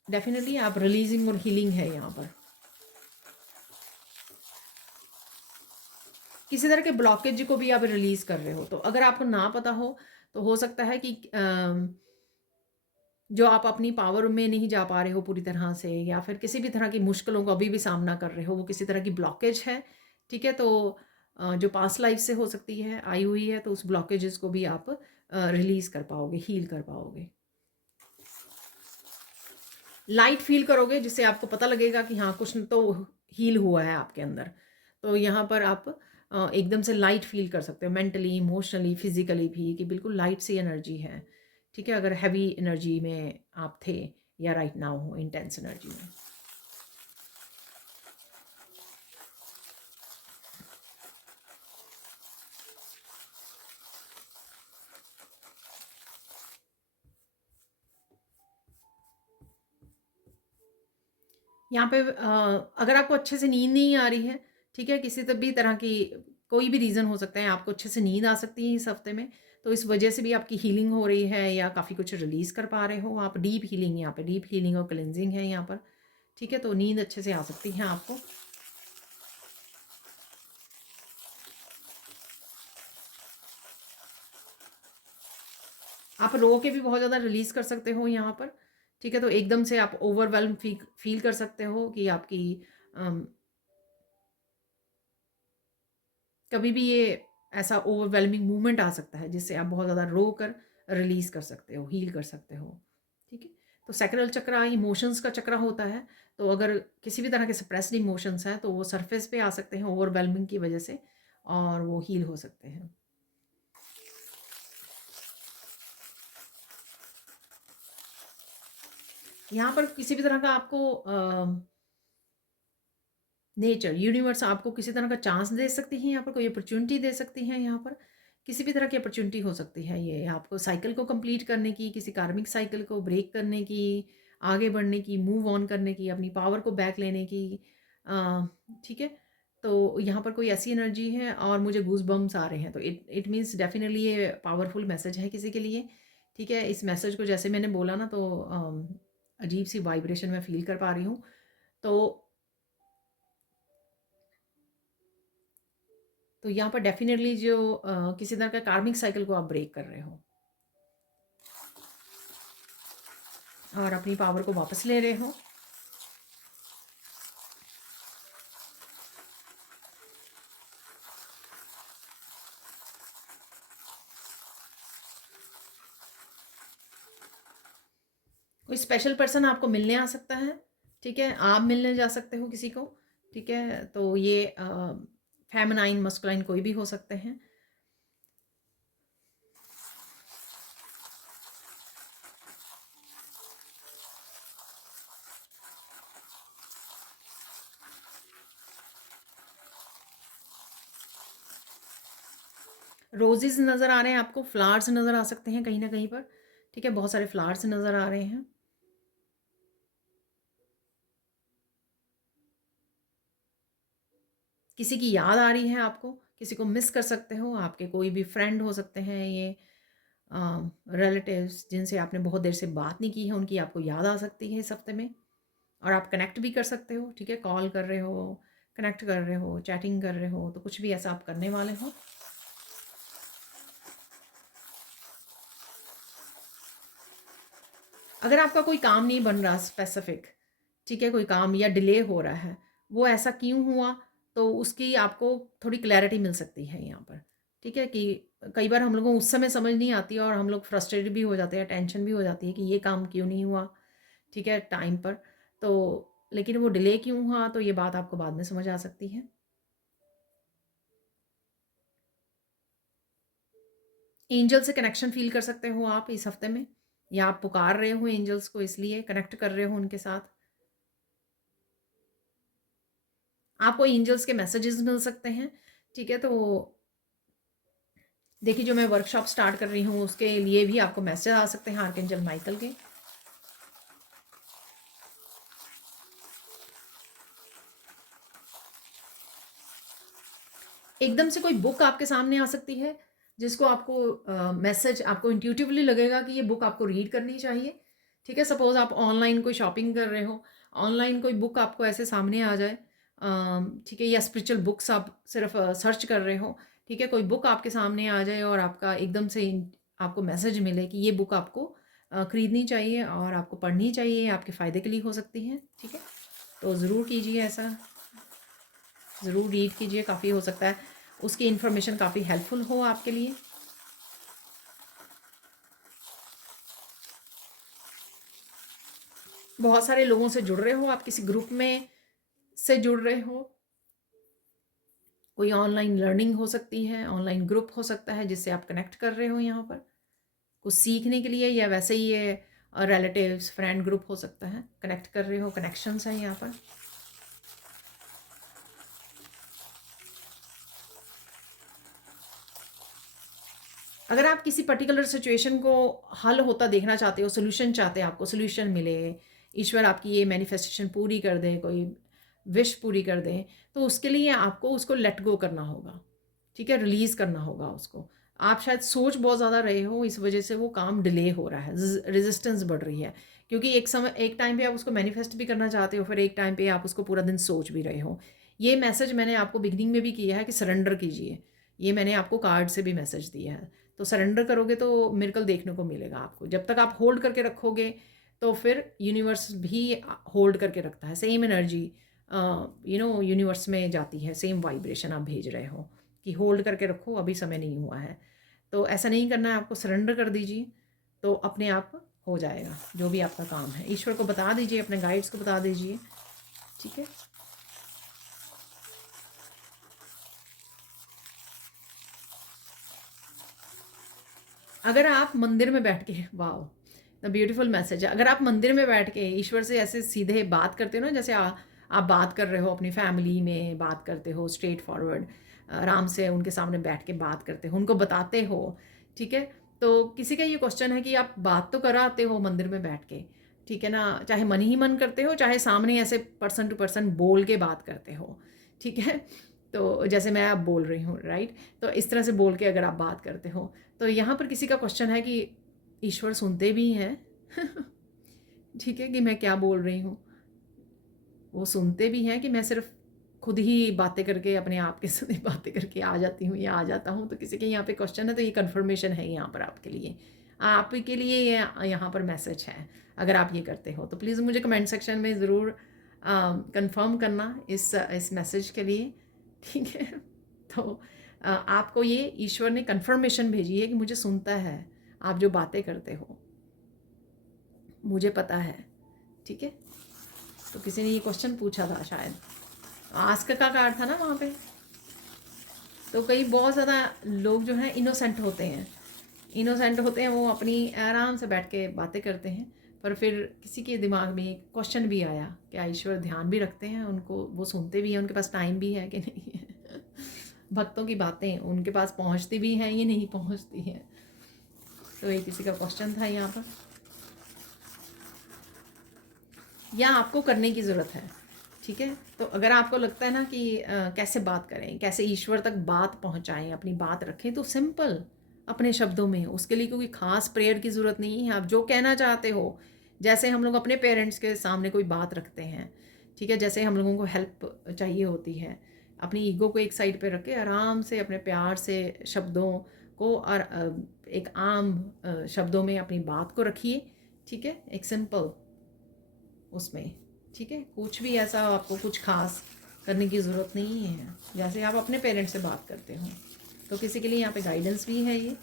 डेफ़िनिटली आप रिलीज़िंग और हीलिंग है यहाँ पर। किसी तरह के ब्लॉकेज को भी आप रिलीज़ कर रहे हो, तो अगर आपको ना पता हो, तो हो सकता है कि जो आप अपनी पावर में नहीं जा पा रहे हो पूरी तरह से, या फिर किसी भी तरह की मुश्किलों का अभी भी सामना कर रहे हो, वो किसी तरह की ब्लॉकेज है, ठीक है? तो जो पास्ट लाइफ से हो सकती है, आई हुई है, तो उस ब्लॉकेजेस को भी आप रिलीज़ कर पाओगे, हील कर पाओगे। लाइट फ़ील करोगे जिससे आपको पता लगेगा कि हाँ, कुछ तो हील हुआ है आपके अंदर। तो यहाँ पर आप एकदम से लाइट फ़ील कर सकते हो, मेंटली, इमोशनली, फिज़िकली भी, कि बिल्कुल लाइट सी एनर्जी है, ठीक है? अगर हेवी एनर्जी में आप थे या राइट नाउ हो इंटेंस एनर्जी में। यहाँ पे अगर आपको अच्छे से नींद नहीं आ रही है, ठीक है? किसी भी तरह की कोई भी रीज़न हो सकता है, आपको अच्छे से नींद आ सकती है इस हफ्ते में, तो इस वजह से भी आपकी हीलिंग हो रही है या काफ़ी कुछ रिलीज़ कर पा रहे हो आप। डीप हीलिंग यहाँ पे, डीप हीलिंग और क्लींजिंग है यहाँ पर, ठीक है? तो नींद अच्छे से आ सकती है आपको। आप रो के भी बहुत ज़्यादा रिलीज़ कर सकते हो यहाँ पर, ठीक है? तो एकदम से आप ओवरवेल्म फ़ील कर सकते हो कि आपकी अम, कभी भी ये ऐसा ओवरवेलमिंग मूवमेंट आ सकता है जिससे आप बहुत ज़्यादा रो कर रिलीज़ कर सकते हो, हील कर सकते हो, ठीक है? तो सैक्रल चक्र इमोशंस का चक्र होता है, तो अगर किसी भी तरह के सप्रेस्ड इमोशंस हैं, तो वो सरफेस पे आ सकते हैं ओवरवेलमिंग की वजह से, और वो हील हो सकते हैं। यहाँ पर किसी भी तरह का आपको नेचर, यूनिवर्स आपको किसी तरह का चांस दे सकती है, यहाँ पर कोई अपॉर्च्युनिटी दे सकती है, यहाँ पर किसी भी तरह की अपॉर्च्युनिटी हो सकती है ये आपको साइकिल को कंप्लीट करने की, किसी कार्मिक साइकिल को ब्रेक करने की, आगे बढ़ने की, मूव ऑन करने की, अपनी पावर को बैक लेने की, ठीक है? तो यहाँ पर कोई ऐसी एनर्जी है और मुझे गूज़ बम्प्स आ रहे हैं, तो इट इट मीन्स डेफिनिटली ये पावरफुल मैसेज है किसी के लिए, ठीक है? इस मैसेज को जैसे मैंने बोला ना, तो अजीब सी वाइब्रेशन मैं फ़ील कर पा रही हूँ। तो यहाँ पर डेफ़िनेटली जो किसी तरह का कार्मिक साइकिल को आप ब्रेक कर रहे हो और अपनी पावर को वापस ले रहे हो। कोई स्पेशल पर्सन आपको मिलने आ सकता है, ठीक है? आप मिलने जा सकते हो किसी को, ठीक है? तो ये फ़ेमिनाइन, मस्कुलाइन कोई भी हो सकते हैं। रोज़ेज़ नज़र आ रहे हैं आपको, फ्लावर्स नज़र आ सकते हैं कहीं न कहीं पर, ठीक है? बहुत सारे फ्लावर्स नज़र आ रहे हैं। किसी की याद आ रही है आपको, किसी को मिस कर सकते हो, आपके कोई भी फ्रेंड हो सकते हैं ये, रिलेटिव्स जिनसे आपने बहुत देर से बात नहीं की है, उनकी आपको याद आ सकती है इस हफ्ते में, और आप कनेक्ट भी कर सकते हो, ठीक है? कॉल कर रहे हो, कनेक्ट कर रहे हो, चैटिंग कर रहे हो, तो कुछ भी ऐसा आप करने वाले हो। अगर आपका कोई काम नहीं बन रहा स्पेसिफिक, ठीक है, कोई काम या डिले हो रहा है, वो ऐसा क्यों हुआ, तो उसकी आपको थोड़ी क्लैरिटी मिल सकती है यहाँ पर। ठीक है कि कई बार हम लोगों को उस समय समझ नहीं आती और हम लोग फ्रस्ट्रेटेड भी हो जाते हैं, टेंशन भी हो जाती है कि ये काम क्यों नहीं हुआ, ठीक है, टाइम पर। तो लेकिन वो डिले क्यों हुआ, तो ये बात आपको बाद में समझ आ सकती है। एंजल से कनेक्शन फील कर सकते हो आप इस हफ्ते में, या आप पुकार रहे हो एंजल्स को, इसलिए कनेक्ट कर रहे हो उनके साथ। आपको एंजल्स के मैसेजेस मिल सकते हैं, ठीक है। तो देखिए, जो मैं वर्कशॉप स्टार्ट कर रही हूँ उसके लिए भी आपको मैसेज आ सकते हैं आर्कएंजल माइकल के। एकदम से कोई बुक आपके सामने आ सकती है जिसको आपको मैसेज आपको इंट्यूटिवली लगेगा कि ये बुक आपको रीड करनी चाहिए, ठीक है। सपोज आप ऑनलाइन कोई शॉपिंग कर रहे हो, ऑनलाइन कोई बुक आपको ऐसे सामने आ जाए, ठीक है, या स्पिरिचुअल बुक्स आप सिर्फ सर्च कर रहे हो, ठीक है, कोई बुक आपके सामने आ जाए और आपका एकदम से आपको मैसेज मिले कि ये बुक आपको खरीदनी चाहिए और आपको पढ़नी चाहिए, आपके फ़ायदे के लिए हो सकती है, ठीक है। तो ज़रूर कीजिए ऐसा, ज़रूर रीड कीजिए, काफ़ी हो सकता है उसकी इन्फॉर्मेशन काफ़ी हेल्पफुल हो आपके लिए। बहुत सारे लोगों से जुड़ रहे हो, आप किसी ग्रुप में से जुड़ रहे हो, कोई ऑनलाइन लर्निंग हो सकती है, ऑनलाइन ग्रुप हो सकता है जिससे आप कनेक्ट कर रहे हो यहाँ पर कुछ सीखने के लिए, या वैसे ही ये रिलेटिव्स फ्रेंड ग्रुप हो सकता है, कनेक्ट कर रहे हो, कनेक्शंस हैं यहाँ पर। अगर आप किसी पर्टिकुलर सिचुएशन को हल होता देखना चाहते हो, सोल्यूशन चाहते हैं, आपको सोल्यूशन मिले, ईश्वर आपकी ये मैनिफेस्टेशन पूरी कर दे, कोई विश पूरी कर दें, तो उसके लिए आपको उसको लेट गो करना होगा, ठीक है, रिलीज़ करना होगा उसको। आप शायद सोच बहुत ज़्यादा रहे हो, इस वजह से वो काम डिले हो रहा है, रेजिस्टेंस बढ़ रही है, क्योंकि एक टाइम पे आप उसको मैनिफेस्ट भी करना चाहते हो, फिर एक टाइम पे आप उसको पूरा दिन सोच भी रहे हो। ये मैसेज मैंने आपको बिगनिंग में भी किया है कि सरेंडर कीजिए, ये मैंने आपको कार्ड से भी मैसेज दिया है। तो सरेंडर करोगे तो मिरेकल देखने को मिलेगा आपको। जब तक आप होल्ड करके रखोगे तो फिर यूनिवर्स भी होल्ड करके रखता है, सेम एनर्जी यूनिवर्स में जाती है, सेम वाइब्रेशन आप भेज रहे हो कि होल्ड करके रखो, अभी समय नहीं हुआ है। तो ऐसा नहीं करना है आपको, सरेंडर कर दीजिए, तो अपने आप हो जाएगा जो भी आपका काम है। ईश्वर को बता दीजिए, अपने गाइड्स को बता दीजिए, ठीक है। अगर आप मंदिर में बैठ के, वाओ द ब्यूटीफुल मैसेज है, अगर आप मंदिर में बैठ के ईश्वर से ऐसे सीधे बात करते हो ना, जैसे आप बात कर रहे हो अपनी फैमिली में, बात करते हो स्ट्रेट फॉरवर्ड, आराम से उनके सामने बैठ के बात करते हो, उनको बताते हो, ठीक है। तो किसी का ये क्वेश्चन है कि आप बात तो कराते हो मंदिर में बैठ के, ठीक है ना, चाहे मन ही मन करते हो, चाहे सामने ऐसे पर्सन टू पर्सन बोल के बात करते हो, ठीक है। तो जैसे मैं अब बोल रही हूँ, राइट, तो इस तरह से बोल के अगर आप बात करते हो, तो यहाँ पर किसी का क्वेश्चन है कि ईश्वर सुनते भी हैं ठीक है, कि मैं क्या बोल रही हूँ, वो सुनते भी हैं कि मैं सिर्फ खुद ही बातें करके अपने आप के साथ बातें करके आ जाती हूँ या आ जाता हूँ। तो किसी के यहाँ पे क्वेश्चन है, तो ये कन्फर्मेशन है यहाँ पर आपके लिए, आपके लिए ये यहाँ पर मैसेज है। अगर आप ये करते हो तो प्लीज़ मुझे कमेंट सेक्शन में ज़रूर कंफर्म करना इस मैसेज के लिए, ठीक है। तो आपको ये ईश्वर ने कंफर्मेशन भेजी है कि मुझे सुनता है, आप जो बातें करते हो मुझे पता है, ठीक है। तो किसी ने ये क्वेश्चन पूछा था शायद, आस्क का कार्ड था ना वहाँ पे। तो कई बहुत ज़्यादा लोग जो हैं इनोसेंट होते हैं, वो अपनी आराम से बैठ के बातें करते हैं, पर फिर किसी के दिमाग में एक क्वेश्चन भी आया, क्या ईश्वर ध्यान भी रखते हैं उनको, वो सुनते भी हैं, उनके पास टाइम भी है कि नहीं है भक्तों की बातें उनके पास पहुंचती भी हैं, ये नहीं पहुंचती हैं। तो ये किसी का क्वेश्चन था यहाँ पर, या आपको करने की ज़रूरत है, ठीक है। तो अगर आपको लगता है ना कि कैसे बात करें, कैसे ईश्वर तक बात पहुंचाएं, अपनी बात रखें, तो सिंपल अपने शब्दों में, उसके लिए कोई खास प्रेयर की ज़रूरत नहीं है। आप जो कहना चाहते हो, जैसे हम लोग अपने पेरेंट्स के सामने कोई बात रखते हैं, ठीक है, जैसे हम लोगों को हेल्प चाहिए होती है, अपनी ईगो को एक साइड पे रख के आराम से अपने प्यार से शब्दों को और एक आम शब्दों में अपनी बात को रखिए, ठीक है, एक सिंपल उसमें, ठीक है, कुछ भी ऐसा आपको कुछ खास करने की ज़रूरत नहीं है, जैसे आप अपने पेरेंट्स से बात करते हो। तो किसी के लिए यहाँ पे गाइडेंस भी है ये।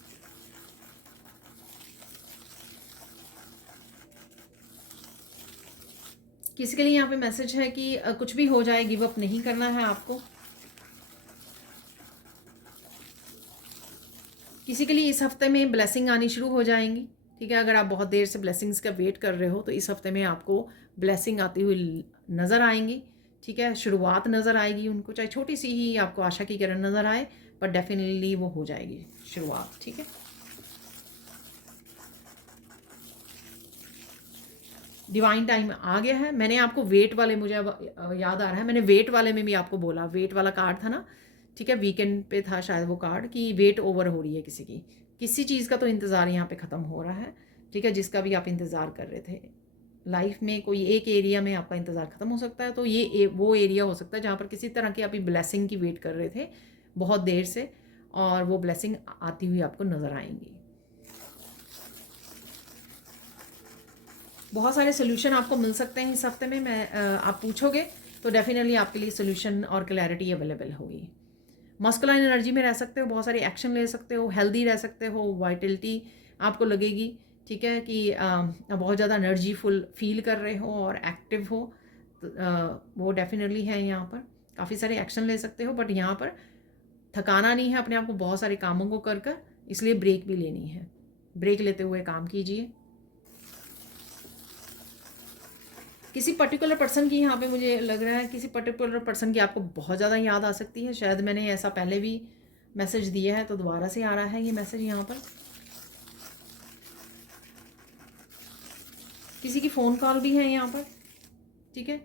किसी के लिए यहाँ पे मैसेज है कि कुछ भी हो जाए गिव अप नहीं करना है आपको। किसी के लिए इस हफ्ते में ब्लेसिंग आनी शुरू हो जाएंगी, ठीक है। अगर आप बहुत देर से ब्लेसिंग्स का वेट कर रहे हो तो इस हफ्ते में आपको ब्लेसिंग आती हुई नज़र आएंगी, ठीक है। शुरुआत नज़र आएगी उनको, चाहे छोटी सी ही आपको आशा की किरण नज़र आए, पर डेफिनेटली वो हो जाएगी शुरुआत, ठीक है। डिवाइन टाइम आ गया है। मैंने आपको वेट वाले, मुझे अब याद आ रहा है, मैंने वेट वाले में भी आपको बोला, वेट वाला कार्ड था ना, ठीक है, वीकेंड पे था शायद वो कार्ड, कि वेट ओवर हो रही है किसी की, किसी चीज़ का तो इंतज़ार यहाँ पे ख़त्म हो रहा है, ठीक है, जिसका भी आप इंतज़ार कर रहे थे लाइफ में। कोई एक एरिया में आपका इंतज़ार ख़त्म हो सकता है, तो ये वो एरिया हो सकता है जहाँ पर किसी तरह की आप ब्लेसिंग की वेट कर रहे थे बहुत देर से, और वो ब्लेसिंग आती हुई आपको नज़र आएंगी। बहुत सारे सोल्यूशन आपको मिल सकते हैं इस हफ्ते में। आप पूछोगे तो डेफिनेटली आपके लिए सोल्यूशन और क्लैरिटी अवेलेबल होगी। मस्कुलाइन एनर्जी में रह सकते हो, बहुत सारे एक्शन ले सकते हो, हेल्दी रह सकते हो, वाइटलिटी आपको लगेगी, ठीक है, कि बहुत ज़्यादा एनर्जीफुल फील कर रहे हो और एक्टिव हो, तो वो डेफिनेटली है यहाँ पर। काफ़ी सारे एक्शन ले सकते हो, बट यहाँ पर थकाना नहीं है अपने आप को बहुत सारे कामों को कर कर, इसलिए ब्रेक भी लेनी है। ब्रेक लेते हुए काम कीजिए। किसी पर्टिकुलर पर्सन की यहाँ पे मुझे लग रहा है, किसी पर्टिकुलर पर्सन की आपको बहुत ज़्यादा याद आ सकती है। शायद मैंने ऐसा पहले भी मैसेज दिया है तो दोबारा से आ रहा है ये मैसेज यहाँ पर। किसी की फ़ोन कॉल भी है यहाँ पर, ठीक है।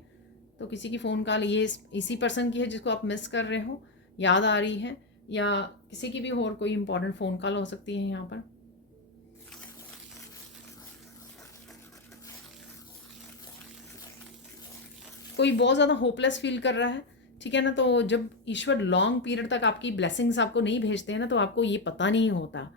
तो किसी की फ़ोन कॉल ये इसी पर्सन की है जिसको आप मिस कर रहे हो, याद आ रही है, या किसी की भी और कोई इंपॉर्टेंट फ़ोन कॉल हो सकती है यहाँ पर। कोई बहुत ज़्यादा होपलेस फील कर रहा है, ठीक है ना। तो जब ईश्वर लॉन्ग पीरियड तक आपकी ब्लेसिंग्स आपको नहीं भेजते हैं ना, तो आपको ये पता नहीं होता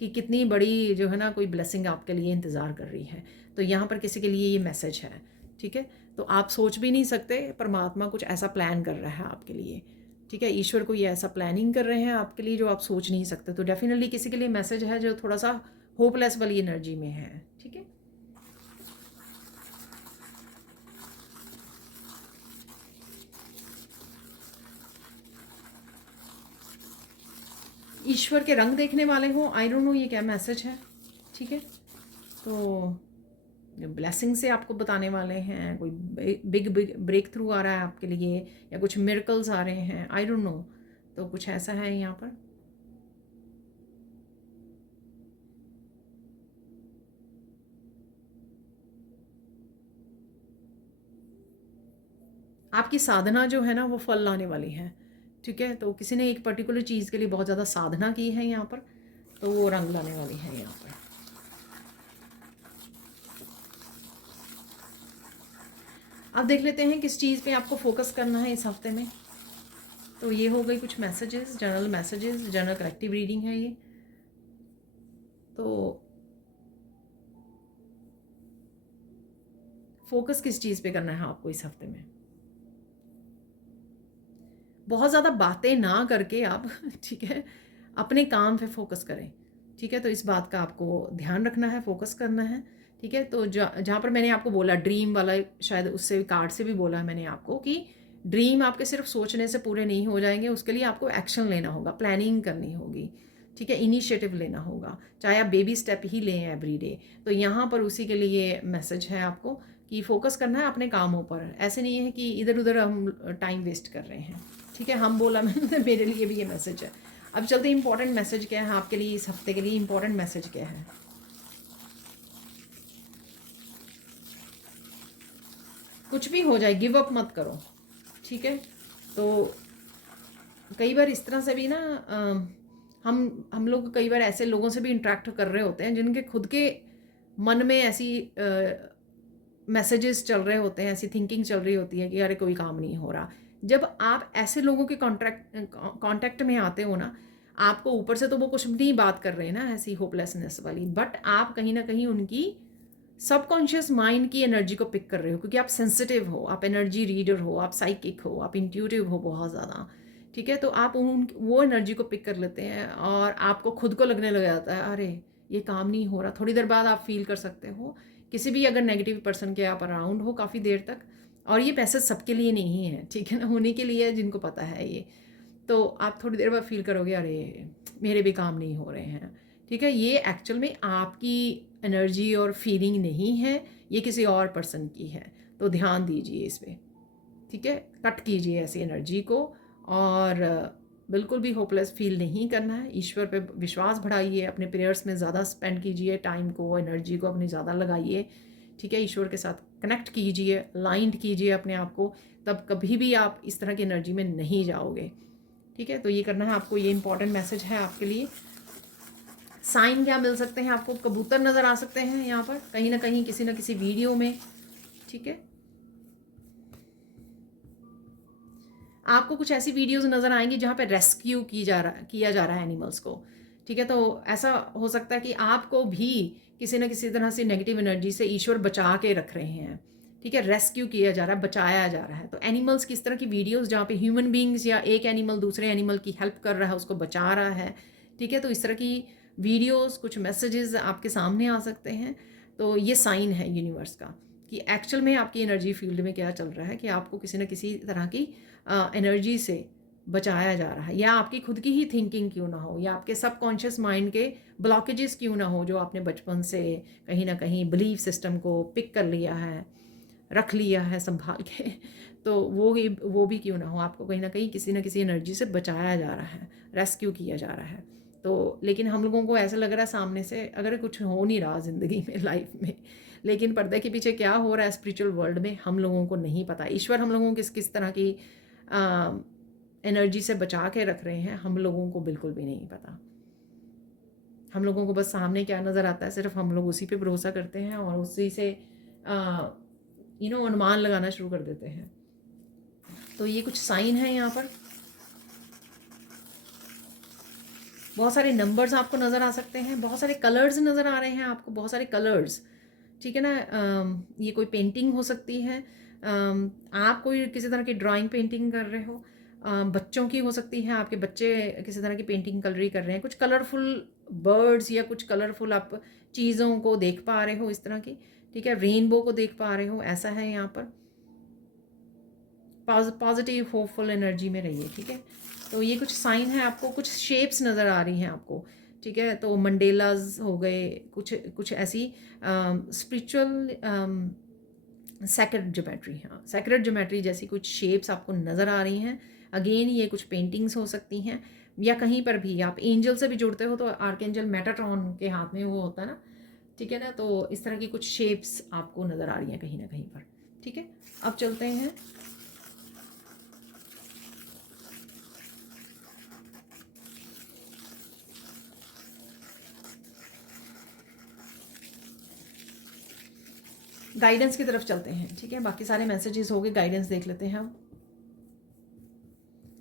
कि कितनी बड़ी जो है ना कोई ब्लेसिंग आपके लिए इंतज़ार कर रही है। तो यहाँ पर किसी के लिए ये मैसेज है, ठीक है। तो आप सोच भी नहीं सकते, परमात्मा कुछ ऐसा प्लान कर रहा है आपके लिए, ठीक है। ईश्वर कोई ऐसा प्लानिंग कर रहे हैं आपके लिए जो आप सोच नहीं सकते। तो डेफिनेटली किसी के लिए मैसेज है जो थोड़ा सा होपलेस वाली एनर्जी में है, ठीक है। ईश्वर के रंग देखने वाले हो, आई डोंट नो ये क्या मैसेज है, ठीक है। तो ब्लेसिंग से आपको बताने वाले हैं, कोई बिग बिग ब्रेक थ्रू आ रहा है आपके लिए, या कुछ मिरेकल्स आ रहे हैं, आई डोंट नो। तो कुछ ऐसा है यहाँ पर। आपकी साधना जो है ना वो फल लाने वाली है, ठीक है। तो किसी ने एक पर्टिकुलर चीज़ के लिए बहुत ज़्यादा साधना की है यहाँ पर, तो वो रंग लाने वाली है यहाँ पर। अब देख लेते हैं किस चीज़ पे आपको फोकस करना है इस हफ्ते में। तो ये हो गई कुछ messages, general messages, general collective reading है ये। तो फोकस किस चीज़ पे करना है आपको इस हफ्ते में। बहुत ज़्यादा बातें ना करके आप ठीक है अपने काम पे फोकस करें, ठीक है। तो इस बात का आपको ध्यान रखना है, फोकस करना है, ठीक है। तो जहाँ पर मैंने आपको बोला ड्रीम वाला, शायद उससे कार्ड से भी बोला है मैंने आपको कि ड्रीम आपके सिर्फ सोचने से पूरे नहीं हो जाएंगे, उसके लिए आपको एक्शन लेना होगा, प्लानिंग करनी होगी, ठीक है, इनिशिएटिव लेना होगा, चाहे आप बेबी स्टेप ही लें एवरी डे। तो यहाँ पर उसी के लिए मैसेज है आपको कि फोकस करना है अपने कामों पर। ऐसे नहीं है कि इधर उधर हम टाइम वेस्ट कर रहे हैं, ठीक है। हम बोला मैंने, मेरे लिए भी ये मैसेज है। अब चलते इंपॉर्टेंट मैसेज क्या है आपके लिए इस हफ्ते के लिए, इंपॉर्टेंट मैसेज क्या है। कुछ भी हो जाए गिव अप मत करो, ठीक है। तो कई बार इस तरह से भी ना हम लोग कई बार ऐसे लोगों से भी इंटरेक्ट कर रहे होते हैं जिनके खुद के मन में ऐसी मैसेजेस चल रहे होते हैं, ऐसी थिंकिंग चल रही होती है कि अरे कोई काम नहीं हो रहा। जब आप ऐसे लोगों के कांटेक्ट में आते हो ना, आपको ऊपर से तो वो कुछ नहीं बात कर रहे हैं ना ऐसी होपलेसनेस वाली, बट आप कहीं ना कहीं उनकी सबकॉन्शियस माइंड की एनर्जी को पिक कर रहे हो, क्योंकि आप सेंसिटिव हो, आप एनर्जी रीडर हो, आप साइकिक हो, आप इंट्यूटिव हो बहुत ज़्यादा, ठीक है। तो आप उन वो एनर्जी को पिक कर लेते हैं और आपको खुद को लगने लग जाता है अरे ये काम नहीं हो रहा। थोड़ी देर बाद आप फील कर सकते हो किसी भी अगर नेगेटिव पर्सन के आप अराउंड हो काफ़ी देर तक, और ये पैसे सबके लिए नहीं है, ठीक है ना, उन्हीं के लिए जिनको पता है ये। तो आप थोड़ी देर बाद फील करोगे अरे मेरे भी काम नहीं हो रहे हैं, ठीक है। ये एक्चुअल में आपकी एनर्जी और फीलिंग नहीं है, ये किसी और पर्सन की है। तो ध्यान दीजिए इस पे, ठीक है। कट कीजिए ऐसी एनर्जी को, और बिल्कुल भी होपलेस फील नहीं करना है। ईश्वर पे विश्वास बढ़ाइए, अपने प्रेयर्स में ज़्यादा स्पेंड कीजिए, टाइम को एनर्जी को अपनी ज़्यादा लगाइए, ठीक है। ईश्वर के साथ कनेक्ट कीजिए, अलाइंड कीजिए अपने आप को, तब कभी भी आप इस तरह की एनर्जी में नहीं जाओगे, ठीक है। तो ये करना है आपको, ये इंपॉर्टेंट मैसेज है आपके लिए। साइन क्या मिल सकते हैं आपको? कबूतर नज़र आ सकते हैं यहाँ पर कहीं ना किसी वीडियो में, ठीक है। आपको कुछ ऐसी वीडियोस नज़र आएंगी जहाँ पे रेस्क्यू किया जा रहा है एनिमल्स को, ठीक है। तो ऐसा हो सकता है कि आपको भी किसी न किसी तरह से नेगेटिव एनर्जी से ईश्वर बचा के रख रहे हैं, ठीक है। रेस्क्यू किया जा रहा है, बचाया जा रहा है। तो एनिमल्स की इस तरह की वीडियोस जहाँ पे ह्यूमन बींग्स या एक एनिमल दूसरे एनिमल की हेल्प कर रहा है, उसको बचा रहा है, ठीक है। तो इस तरह की वीडियोस, कुछ मैसेजेस आपके सामने आ सकते हैं। तो ये साइन है यूनिवर्स का कि एक्चुअल में आपकी एनर्जी फील्ड में क्या चल रहा है, कि आपको किसी न किसी तरह की एनर्जी से बचाया जा रहा है, या आपकी खुद की ही थिंकिंग क्यों ना हो, या आपके सबकॉन्शियस माइंड के ब्लॉकेजेस क्यों ना हो, जो आपने बचपन से कहीं ना कहीं बिलीफ सिस्टम को पिक कर लिया है, रख लिया है संभाल के। तो वो भी क्यों ना हो, आपको कहीं ना किसी एनर्जी से बचाया जा रहा है, रेस्क्यू किया जा रहा है। तो लेकिन हम लोगों को ऐसा लग रहा है सामने से अगर कुछ हो नहीं रहा ज़िंदगी में, लाइफ में, लेकिन पर्दे के पीछे क्या हो रहा है स्पिरिचुअल वर्ल्ड में हम लोगों को नहीं पता। ईश्वर हम लोगों को किस किस तरह की एनर्जी से बचा के रख रहे हैं हम लोगों को बिल्कुल भी नहीं पता। हम लोगों को बस सामने क्या नज़र आता है, सिर्फ हम लोग उसी पे भरोसा करते हैं और उसी से अनुमान लगाना शुरू कर देते हैं। तो ये कुछ साइन है यहाँ पर। बहुत सारे नंबर्स आपको नज़र आ सकते हैं, बहुत सारे कलर्स नज़र आ रहे हैं आपको, बहुत सारे कलर्स, ठीक है ना। ये कोई पेंटिंग हो सकती है, आप कोई किसी तरह की ड्राइंग पेंटिंग कर रहे हो, बच्चों की हो सकती है, आपके बच्चे किसी तरह की पेंटिंग कलरी कर रहे हैं, कुछ कलरफुल बर्ड्स या कुछ कलरफुल आप चीज़ों को देख पा रहे हो इस तरह की, ठीक है। रेनबो को देख पा रहे हो, ऐसा है यहाँ पर। पॉजिटिव होपफुल एनर्जी में रहिए, ठीक है। तो ये कुछ साइन है, आपको कुछ शेप्स नज़र आ रही हैं आपको, ठीक है। तो मंडेलाज हो गए, कुछ कुछ ऐसी स्पिरिचुअल सैक्रेड ज्योमेट्री, हाँ सैक्रेड ज्योमेट्री जैसी कुछ शेप्स आपको नज़र आ रही हैं। अगेन ये कुछ पेंटिंग्स हो सकती हैं, या कहीं पर भी आप एंजल से भी जुड़ते हो तो आर्कएंजल मेटाट्रॉन के हाथ में वो होता है ना, ठीक है ना। तो इस तरह की कुछ शेप्स आपको नज़र आ रही हैं कहीं ना कहीं पर, ठीक है। अब चलते हैं गाइडेंस की तरफ, चलते हैं, ठीक है। बाकी सारे मैसेजेस हो गए, गाइडेंस देख लेते हैं हम।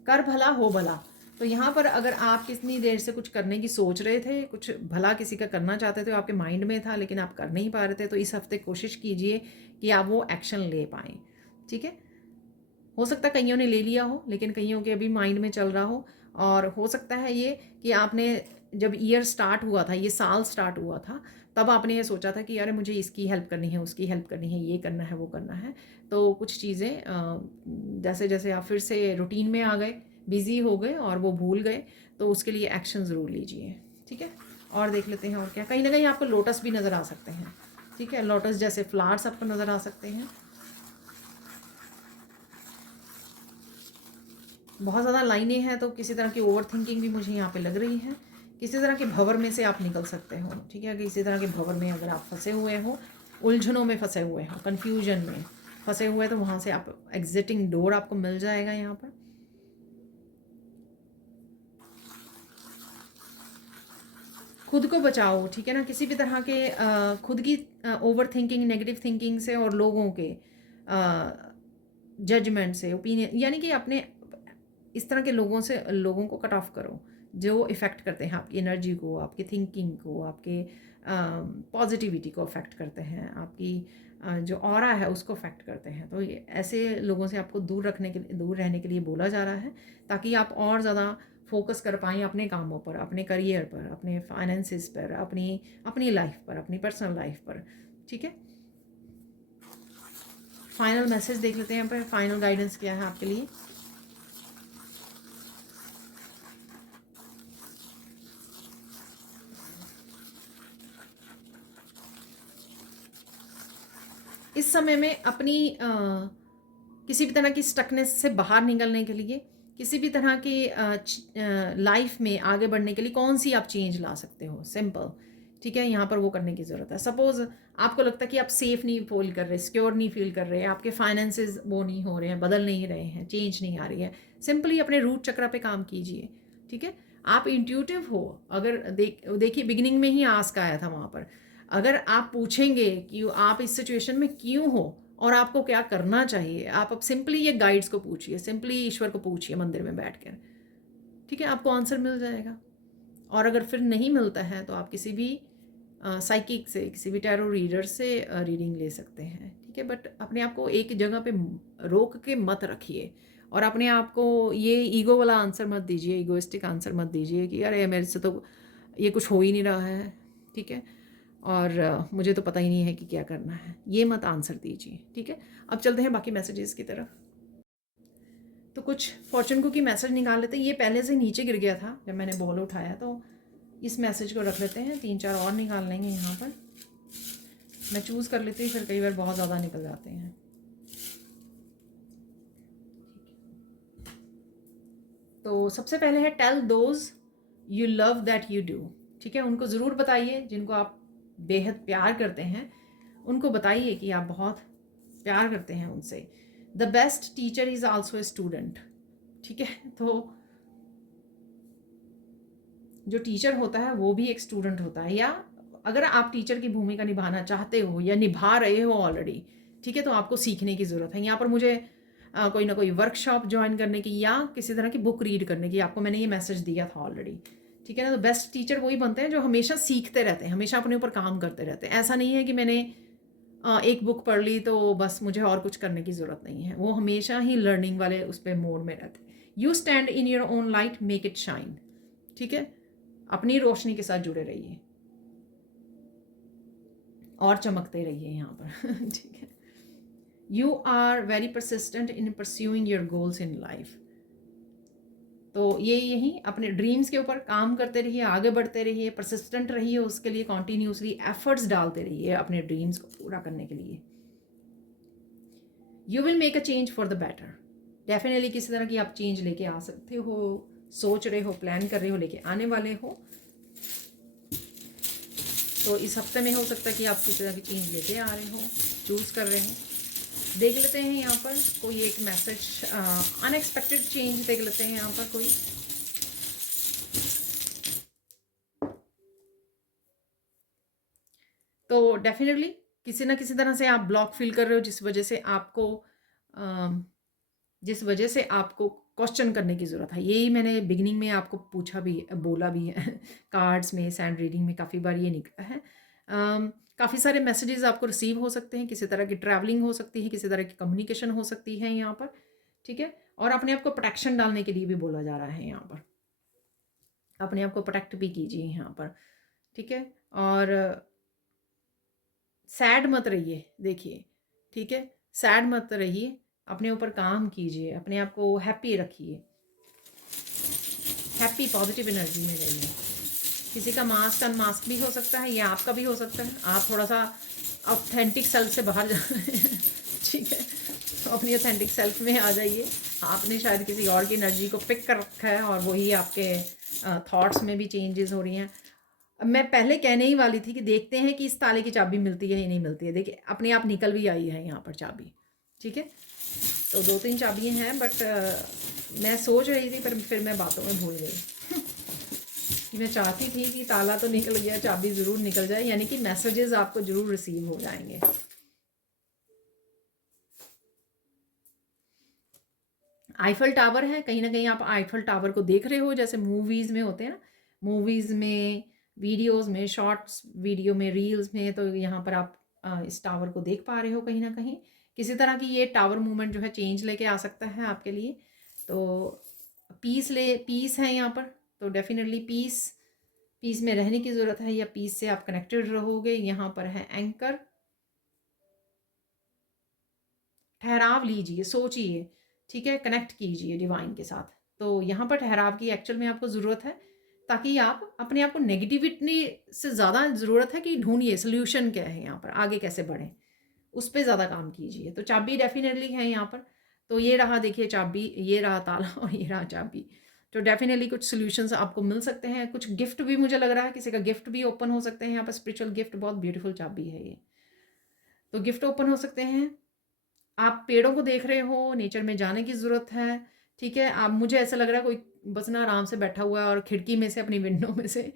कर भला हो भला। तो यहाँ पर अगर आप कितनी देर से कुछ करने की सोच रहे थे, कुछ भला किसी का करना चाहते थे, आपके माइंड में था लेकिन आप कर नहीं पा रहे थे, तो इस हफ्ते कोशिश कीजिए कि आप वो एक्शन ले पाएँ, ठीक है। हो सकता है कईयों ने ले लिया हो, लेकिन कईयों के अभी माइंड में चल रहा हो, और हो सकता है ये कि आपने जब ईयर स्टार्ट हुआ था, ये साल स्टार्ट हुआ था, तब आपने ये सोचा था कि अरे मुझे इसकी हेल्प करनी है, उसकी हेल्प करनी है, ये करना है, वो करना है। तो कुछ चीज़ें जैसे जैसे आप फिर से रूटीन में आ गए, बिज़ी हो गए और वो भूल गए, तो उसके लिए एक्शन ज़रूर लीजिए, ठीक है। और देख लेते हैं और क्या। कहीं ना कहीं आपको लोटस भी नज़र आ सकते हैं, ठीक है। लोटस जैसे फ्लावर्स आपको नज़र आ सकते हैं। बहुत ज़्यादा लाइनें हैं, तो किसी तरह की ओवर थिंकिंग भी मुझे यहाँ पे लग रही है। किसी तरह के भंवर में से आप निकल सकते हो, ठीक है। किसी तरह के भंवर में अगर आप फंसे हुए हो, उलझनों में फंसे हुए हो, कन्फ्यूजन में फंसे हुए, तो वहाँ से आप एग्जिटिंग डोर आपको मिल जाएगा यहाँ पर। खुद को बचाओ, ठीक है ना, किसी भी तरह के खुद की ओवर थिंकिंग, नेगेटिव थिंकिंग से और लोगों के जजमेंट से, ओपिनियन, यानी कि अपने इस तरह के लोगों से लोगों को कट ऑफ करो, जो इफ़ेक्ट करते हैं आपकी एनर्जी को, आपकी थिंकिंग को, आपके पॉजिटिविटी को अफेक्ट करते हैं, आपकी जो ऑरा है उसको अफेक्ट करते हैं। तो ये ऐसे लोगों से आपको दूर रहने के लिए बोला जा रहा है, ताकि आप और ज़्यादा फोकस कर पाएँ अपने कामों पर, अपने करियर पर, अपने फाइनेंसिस पर, अपनी लाइफ पर, अपनी पर्सनल लाइफ पर। ठीक है, फाइनल मैसेज देख लेते हैं यहाँ पर, फाइनल गाइडेंस क्या है आपके लिए। इस समय में अपनी किसी भी तरह की स्टकनेस से बाहर निकलने के लिए, किसी भी तरह की लाइफ में आगे बढ़ने के लिए कौन सी आप चेंज ला सकते हो, सिंपल। ठीक है, यहाँ पर वो करने की ज़रूरत है। सपोज़ आपको लगता है कि आप सेफ़ नहीं फील कर रहे, सिक्योर नहीं फील कर रहे, आपके फाइनेंसेस वो नहीं हो रहे हैं, बदल नहीं रहे हैं, चेंज नहीं आ रही है, सिंपली अपने रूट चक्र पे काम कीजिए। ठीक है, आप इंट्यूटिव हो, अगर देखिए बिगिनिंग में ही आस्क आया था वहाँ पर, अगर आप पूछेंगे कि आप इस सिचुएशन में क्यों हो और आपको क्या करना चाहिए, आप अब सिंपली ये गाइड्स को पूछिए, सिंपली ईश्वर को पूछिए मंदिर में बैठकर। ठीक है, आपको आंसर मिल जाएगा। और अगर फिर नहीं मिलता है तो आप किसी भी साइकिक से, किसी भी टैरो रीडर से रीडिंग ले सकते हैं। ठीक है, बट अपने आप को एक जगह पे रोक के मत रखिए, और अपने आप को ये ईगो वाला आंसर मत दीजिए, ईगोइस्टिक आंसर मत दीजिए कि अरे मेरे से तो ये कुछ हो ही नहीं रहा है। ठीक है, और मुझे तो पता ही नहीं है कि क्या करना है, ये मत आंसर दीजिए। ठीक है, अब चलते हैं बाकी मैसेजेस की तरफ। तो कुछ फॉर्चून कुकी मैसेज निकाल लेते हैं। ये पहले से नीचे गिर गया था जब मैंने बॉल उठाया, तो इस मैसेज को रख लेते हैं। 3-4 और निकाल लेंगे यहाँ पर। मैं चूज़ कर लेती हूँ, फिर कई बार बहुत ज़्यादा निकल जाते हैं। तो सबसे पहले है tell those you love that you do. ठीक है, उनको ज़रूर बताइए जिनको आप बेहद प्यार करते हैं, उनको बताइए कि आप बहुत प्यार करते हैं उनसे। The best teacher is also a student. ठीक है, तो जो टीचर होता है वो भी एक स्टूडेंट होता है, या अगर आप टीचर की भूमिका निभाना चाहते हो या निभा रहे हो ऑलरेडी, ठीक है, तो आपको सीखने की ज़रूरत है। यहाँ पर मुझे कोई ना कोई वर्कशॉप ज्वाइन करने की या किसी तरह की बुक रीड करने की, आपको मैंने ये मैसेज दिया था ऑलरेडी। ठीक है ना, तो बेस्ट टीचर वही बनते हैं जो हमेशा सीखते रहते हैं, हमेशा अपने ऊपर काम करते रहते हैं। ऐसा नहीं है कि मैंने एक बुक पढ़ ली तो बस मुझे और कुछ करने की ज़रूरत नहीं है, वो हमेशा ही लर्निंग वाले उस पर मोड में रहते हैं। You stand in your own light, make it shine. ठीक है, अपनी रोशनी के साथ जुड़े रहिए और चमकते रहिए यहाँ पर। ठीक है, you are very persistent in pursuing your goals in life. तो ये यही अपने ड्रीम्स के ऊपर काम करते रहिए, आगे बढ़ते रहिए, परसिस्टेंट रहिए, उसके लिए कॉन्टीन्यूसली एफर्ट्स डालते रहिए अपने ड्रीम्स को पूरा करने के लिए। You will make a change for the better. Definitely किसी तरह की आप चेंज लेके आ सकते हो, सोच रहे हो, प्लान कर रहे हो, लेके आने वाले हो। तो इस हफ्ते में हो सकता है कि आप किसी तरह की चेंज लेके आ रहे हो, चूज़ कर रहे हो। देख लेते हैं यहाँ पर कोई एक मैसेज, अनएक्सपेक्टेड चेंज देख लेते हैं यहाँ पर कोई। तो डेफिनेटली किसी ना किसी तरह से आप ब्लॉक फील कर रहे हो, जिस वजह से आपको क्वेश्चन करने की ज़रूरत है। यही मैंने बिगिनिंग में आपको पूछा भी, बोला भी है। कार्ड्स में, सैंड रीडिंग में काफ़ी बार ये निकला है। काफ़ी सारे मैसेजेस आपको रिसीव हो सकते हैं, किसी तरह की ट्रैवलिंग हो सकती है, किसी तरह की कम्युनिकेशन हो सकती है यहाँ पर। ठीक है, और अपने आप को प्रोटेक्शन डालने के लिए भी बोला जा रहा है यहाँ पर। अपने आप को प्रोटेक्ट भी कीजिए यहाँ पर। ठीक है, और सैड मत रहिए, देखिए। ठीक है, सैड मत रहिए, अपने ऊपर काम कीजिए, अपने आप को हैप्पी रखिए, हैप्पी पॉजिटिव एनर्जी में रहिए। किसी का मास्क अनमास्क भी हो सकता है, या आपका भी हो सकता है। आप थोड़ा सा ऑथेंटिक सेल्फ से बाहर जा रहे हैं। ठीक है, तो अपनी ऑथेंटिक सेल्फ में आ जाइए। आपने शायद किसी और की एनर्जी को पिक कर रखा है और वही आपके थॉट्स में भी चेंजेस हो रही हैं। मैं पहले कहने ही वाली थी कि देखते हैं कि इस ताले की चाबी मिलती है या नहीं मिलती है। देखिए अपने आप निकल भी आई है यहाँ पर चाबी। ठीक है, तो 2-3 चाबियाँ हैं, बट मैं सोच रही थी, पर फिर मैं बातों में भूल गई। मैं चाहती थी कि ताला तो निकल गया, चाबी ज़रूर निकल जाए, यानी कि मैसेजेस आपको ज़रूर रिसीव हो जाएंगे। आईफल टावर है, कहीं ना कहीं आप आईफल टावर को देख रहे हो, जैसे मूवीज़ में होते हैं ना, मूवीज़ में, वीडियोस में, शॉर्ट्स वीडियो में, रील्स में, तो यहाँ पर आप इस टावर को देख पा रहे हो कहीं ना कहीं। किसी तरह की ये टावर मूवमेंट जो है चेंज लेके आ सकता है आपके लिए। तो पीस है यहाँ पर, तो डेफिनेटली पीस में रहने की ज़रूरत है, या पीस से आप कनेक्टेड रहोगे। यहाँ पर है एंकर, ठहराव लीजिए, सोचिए, ठीक है, कनेक्ट कीजिए डिवाइन के साथ। तो यहाँ पर ठहराव की एक्चुअल में आपको ज़रूरत है, ताकि आप अपने आप को नेगेटिविटी से ज़्यादा ज़रूरत है कि ढूंढिए सोल्यूशन क्या है, यहाँ पर आगे कैसे बढ़ें, उस पर ज़्यादा काम कीजिए। तो चाबी डेफिनेटली है यहाँ पर। तो ये रहा, देखिए चाबी, ये रहा ताला और ये रहा चाबी। तो डेफिनेटली कुछ सोल्यूशंस आपको मिल सकते हैं, कुछ गिफ्ट भी मुझे लग रहा है, किसी का गिफ्ट भी ओपन हो सकते हैं यहाँ पर। स्पिरिचुअल गिफ्ट, बहुत ब्यूटीफुल चाबी है ये, तो गिफ्ट ओपन हो सकते हैं। आप पेड़ों को देख रहे हो, नेचर में जाने की ज़रूरत है, ठीक है। आप, मुझे ऐसा लग रहा है कोई बस ना आराम से बैठा हुआ है और खिड़की में से, अपनी विंडो में से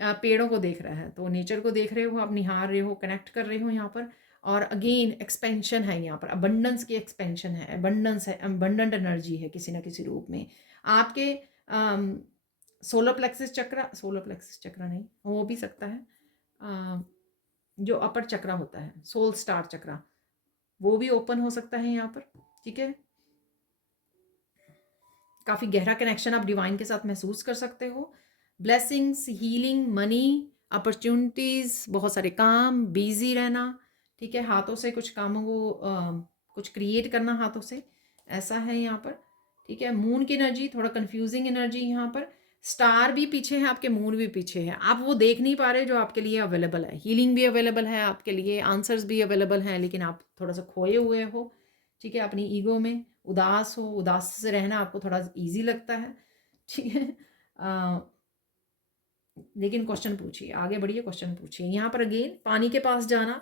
पेड़ों को देख रहा है। तो नेचर को देख रहे हो, आप निहार रहे हो, कनेक्ट कर रहे हो यहाँ पर। और अगेन एक्सपेंशन है यहाँ पर, अबंडेंस की एक्सपेंशन है, अबंडेंस है, अबंडेंट एनर्जी है किसी ना किसी रूप में आपके। सोलर प्लेक्सिस चक्र, सोलर प्लेक्सिस चक्र नहीं, हो भी सकता है, जो अपर चक्र होता है, सोल स्टार चक्र, वो भी ओपन हो सकता है यहाँ पर, ठीक है। काफ़ी गहरा कनेक्शन आप डिवाइन के साथ महसूस कर सकते हो। ब्लेसिंग्स, हीलिंग, मनी, अपॉर्चुनिटीज़, बहुत सारे काम, बिजी रहना, ठीक है, हाथों से कुछ कामों को कुछ क्रिएट करना हाथों से, ऐसा है यहाँ पर, ठीक है। मून की एनर्जी, थोड़ा कंफ्यूजिंग एनर्जी यहाँ पर। स्टार भी पीछे है आपके, मून भी पीछे है, आप वो देख नहीं पा रहे जो आपके लिए अवेलेबल है। हीलिंग भी अवेलेबल है आपके लिए, आंसर्स भी अवेलेबल हैं, लेकिन आप थोड़ा सा खोए हुए हो, ठीक है, अपनी ईगो में उदास हो। उदास से रहना आपको थोड़ा इजी लगता है, ठीक है। लेकिन क्वेश्चन पूछिए, आगे बढ़िए, क्वेश्चन पूछिए। यहाँ पर अगेन पानी के पास जाना,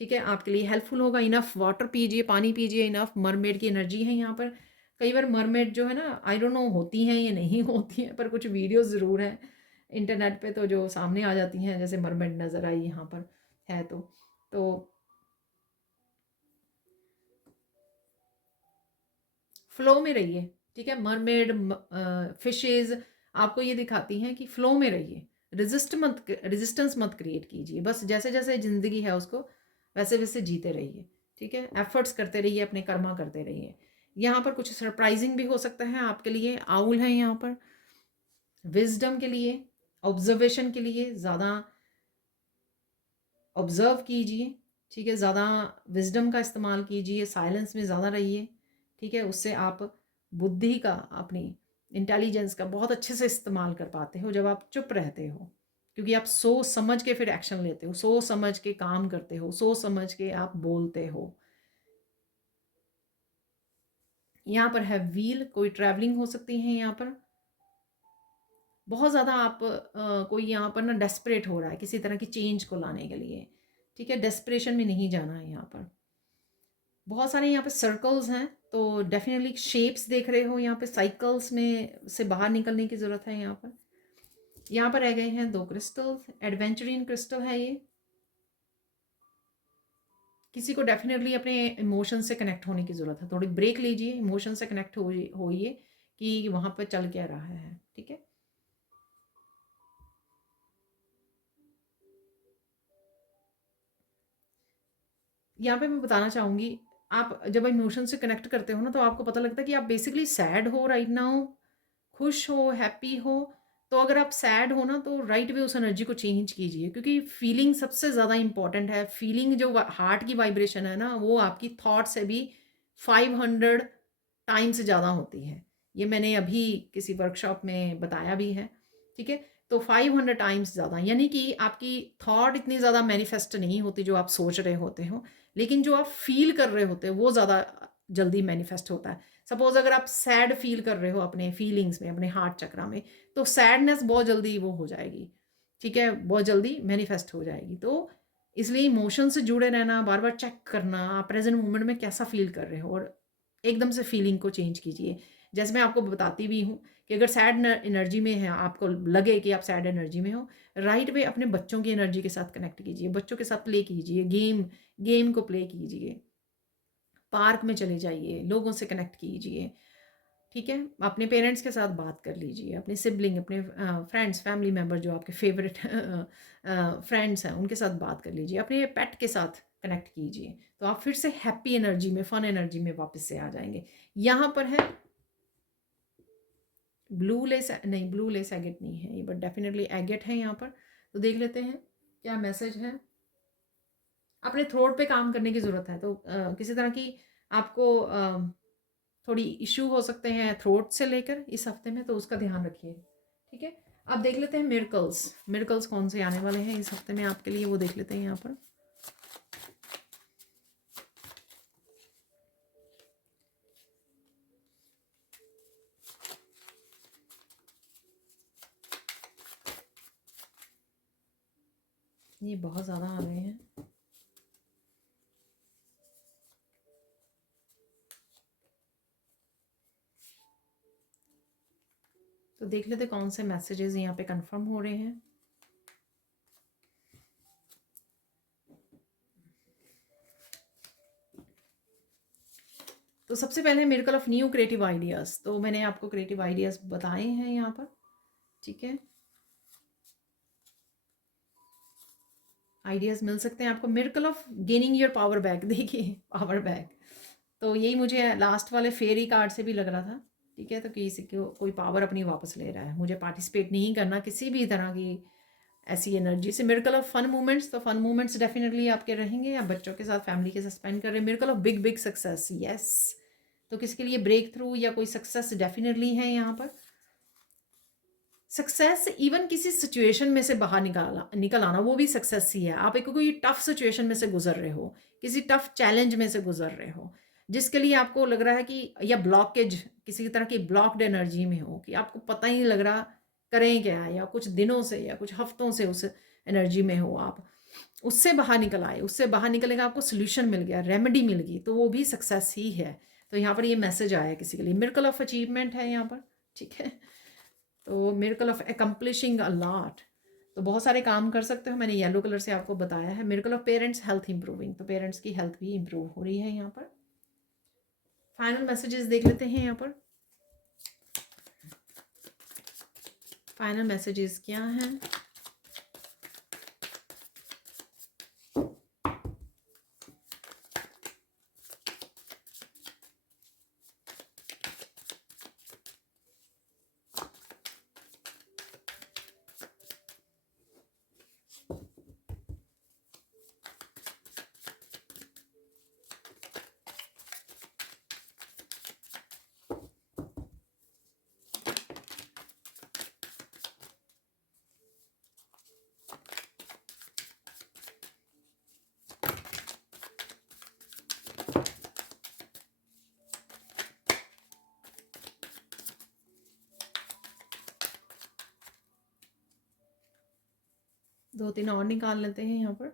ठीक है, आपके लिए हेल्पफुल होगा। इनफ वाटर पीजिए, पानी पीजिए, इनफ। मरमेड की एनर्जी है यहाँ पर। कई बार मरमेड जो है ना, आई डोंट नो होती हैं या नहीं होती हैं, पर कुछ वीडियोस ज़रूर हैं इंटरनेट पे, तो जो सामने आ जाती हैं, जैसे मरमेड नज़र आई यहाँ पर है। तो फ्लो में रहिए, ठीक है। मरमेड, फिशेज आपको ये दिखाती हैं कि फ्लो में रहिए, रेजिस्टेंस मत क्रिएट कीजिए, बस जैसे जैसे ज़िंदगी है उसको वैसे वैसे जीते रहिए, ठीक है। एफर्ट्स करते रहिए, अपने कर्मा करते रहिए। यहाँ पर कुछ सरप्राइजिंग भी हो सकता है आपके लिए। आउल है यहाँ पर, विजडम के लिए, ऑब्जर्वेशन के लिए, ज़्यादा ऑब्जर्व कीजिए, ठीक है, ज़्यादा विजडम का इस्तेमाल कीजिए, साइलेंस में ज़्यादा रहिए, ठीक है। उससे आप बुद्धि का, अपनी इंटेलिजेंस का बहुत अच्छे से इस्तेमाल कर पाते हो जब आप चुप रहते हो, क्योंकि आप सोच समझ के फिर एक्शन लेते हो, सोच समझ के काम करते हो, सोच समझ के आप बोलते हो। यहाँ पर है व्हील, कोई ट्रैवलिंग हो सकती है यहाँ पर। बहुत ज़्यादा आप कोई यहाँ पर ना डेस्परेट हो रहा है किसी तरह की चेंज को लाने के लिए, ठीक है। डेस्परेशन में नहीं जाना है यहाँ पर। बहुत सारे यहाँ पे सर्कल्स हैं, तो डेफिनेटली शेप्स देख रहे हो यहाँ पे, साइकिल्स में से बाहर निकलने की ज़रूरत है यहाँ पर। यहाँ पर रह गए हैं 2 क्रिस्टल्स, एडवेंचरिन क्रिस्टल है ये। किसी को डेफिनेटली अपने इमोशन से कनेक्ट होने की ज़रूरत है, थोड़ी ब्रेक लीजिए, इमोशन से कनेक्ट होइए कि वहाँ पर चल क्या रहा है, ठीक है। यहाँ पे मैं बताना चाहूँगी, आप जब इमोशन से कनेक्ट करते हो ना, तो आपको पता लगता है कि आप बेसिकली सैड हो राइट नाउ, खुश हो, हैप्पी हो। तो अगर आप सैड हो ना, तो राइट वे उस एनर्जी को चेंज कीजिए, क्योंकि फीलिंग सबसे ज़्यादा इंपॉर्टेंट है। फीलिंग जो हार्ट की वाइब्रेशन है ना, वो आपकी थॉट से भी 500 टाइम्स ज़्यादा होती है। ये मैंने अभी किसी वर्कशॉप में बताया भी है, ठीक है। तो 500 टाइम्स ज़्यादा, यानी कि आपकी थॉट इतनी ज़्यादा मैनिफेस्ट नहीं होती जो आप सोच रहे होते हो, लेकिन जो आप फील कर रहे होते हो वो ज़्यादा जल्दी मैनिफेस्ट होता है। सपोज अगर आप सैड फील कर रहे हो अपने फीलिंग्स में, अपने हार्ट चक्रा में, तो सैडनेस बहुत जल्दी वो हो जाएगी, ठीक है, बहुत जल्दी मैनिफेस्ट हो जाएगी। तो इसलिए इमोशन से जुड़े रहना, बार बार चेक करना आप प्रेजेंट मोमेंट में कैसा फील कर रहे हो, और एकदम से फीलिंग को चेंज कीजिए। जैसे मैं आपको बताती भी हूँ कि अगर सैड एनर्जी में है, आपको लगे कि आप सैड एनर्जी में हो, राइट वे अपने बच्चों की एनर्जी के साथ कनेक्ट कीजिए, बच्चों के साथ प्ले कीजिए, गेम को प्ले कीजिए, पार्क में चले जाइए, लोगों से कनेक्ट कीजिए, ठीक है? अपने पेरेंट्स के साथ बात कर लीजिए, अपने सिबलिंग, अपने फ्रेंड्स, फैमिली मेंबर जो आपके फेवरेट फ्रेंड्स हैं, उनके साथ बात कर लीजिए, अपने पेट के साथ कनेक्ट कीजिए, तो आप फिर से हैप्पी एनर्जी में, फन एनर्जी में वापस से आ जाएँगे। यहाँ पर है ब्लू लेस, नहीं ब्लू लेस एगेट नहीं है ये, बट डेफिनेटली एगेट है यहाँ पर। तो देख लेते हैं क्या मैसेज है। अपने थ्रोट पे काम करने की ज़रूरत है, तो किसी तरह की आपको थोड़ी इश्यू हो सकते हैं थ्रोट से लेकर इस हफ्ते में, तो उसका ध्यान रखिए। ठीक है, अब देख लेते हैं मिरेकल्स। मिरेकल्स कौन से आने वाले हैं इस हफ्ते में आपके लिए, वो देख लेते हैं यहाँ पर। ये बहुत ज़्यादा आ गए हैं। तो देख लेते कौन से मैसेजेस यहाँ पे कंफर्म हो रहे हैं। तो सबसे पहले miracle of new creative ideas, तो मैंने आपको क्रिएटिव आइडियाज़ बताए हैं यहाँ पर। ठीक है, आइडियाज़ मिल सकते हैं आपको। Miracle of gaining your power back, देखिए पावर बैक, तो यही मुझे लास्ट वाले फेरी कार्ड से भी लग रहा था। ठीक है, तो किसी को कोई पावर अपनी वापस ले रहा है, मुझे पार्टिसिपेट नहीं करना किसी भी तरह की ऐसी एनर्जी से। मिरेकल ऑफ फन मोमेंट्स, तो फन मोमेंट्स डेफिनेटली आपके रहेंगे, आप बच्चों के साथ फैमिली के साथ स्पेंड कर रहे हैं। Miracle of big big success, yes, तो किसके लिए ब्रेक थ्रू या कोई सक्सेस डेफिनेटली है यहाँ पर। सक्सेस इवन किसी सिचुएशन में से बाहर निकल आना, वो भी सक्सेस ही है। आप एक कोई टफ सिचुएशन में से गुजर रहे हो, किसी टफ चैलेंज में से गुजर रहे हो, जिसके लिए आपको लग रहा है कि, या ब्लॉकेज, किसी तरह की ब्लॉक्ड एनर्जी में हो कि आपको पता ही नहीं लग रहा करें क्या, या कुछ दिनों से या कुछ हफ्तों से उस एनर्जी में हो, आप उससे बाहर निकल आए, उससे बाहर निकलेगा, आपको सोल्यूशन मिल गया, रेमेडी मिल गई, तो वो भी सक्सेस ही है। तो यहाँ पर ये मैसेज आया किसी के लिए, मिरेकल ऑफ अचीवमेंट है यहाँ पर। ठीक है, तो मिरेकल ऑफ एकम्प्लिशिंग अ लॉट, तो बहुत सारे काम कर सकते हो, मैंने येलो कलर से आपको बताया है। Miracle of parents health improving, तो पेरेंट्स की हेल्थ भी इंप्रूव हो रही है यहाँ पर। फाइनल मैसेजेस देख लेते हैं यहाँ पर, फाइनल मैसेजेस क्या हैं। दो तीन और निकाल लेते हैं यहाँ पर।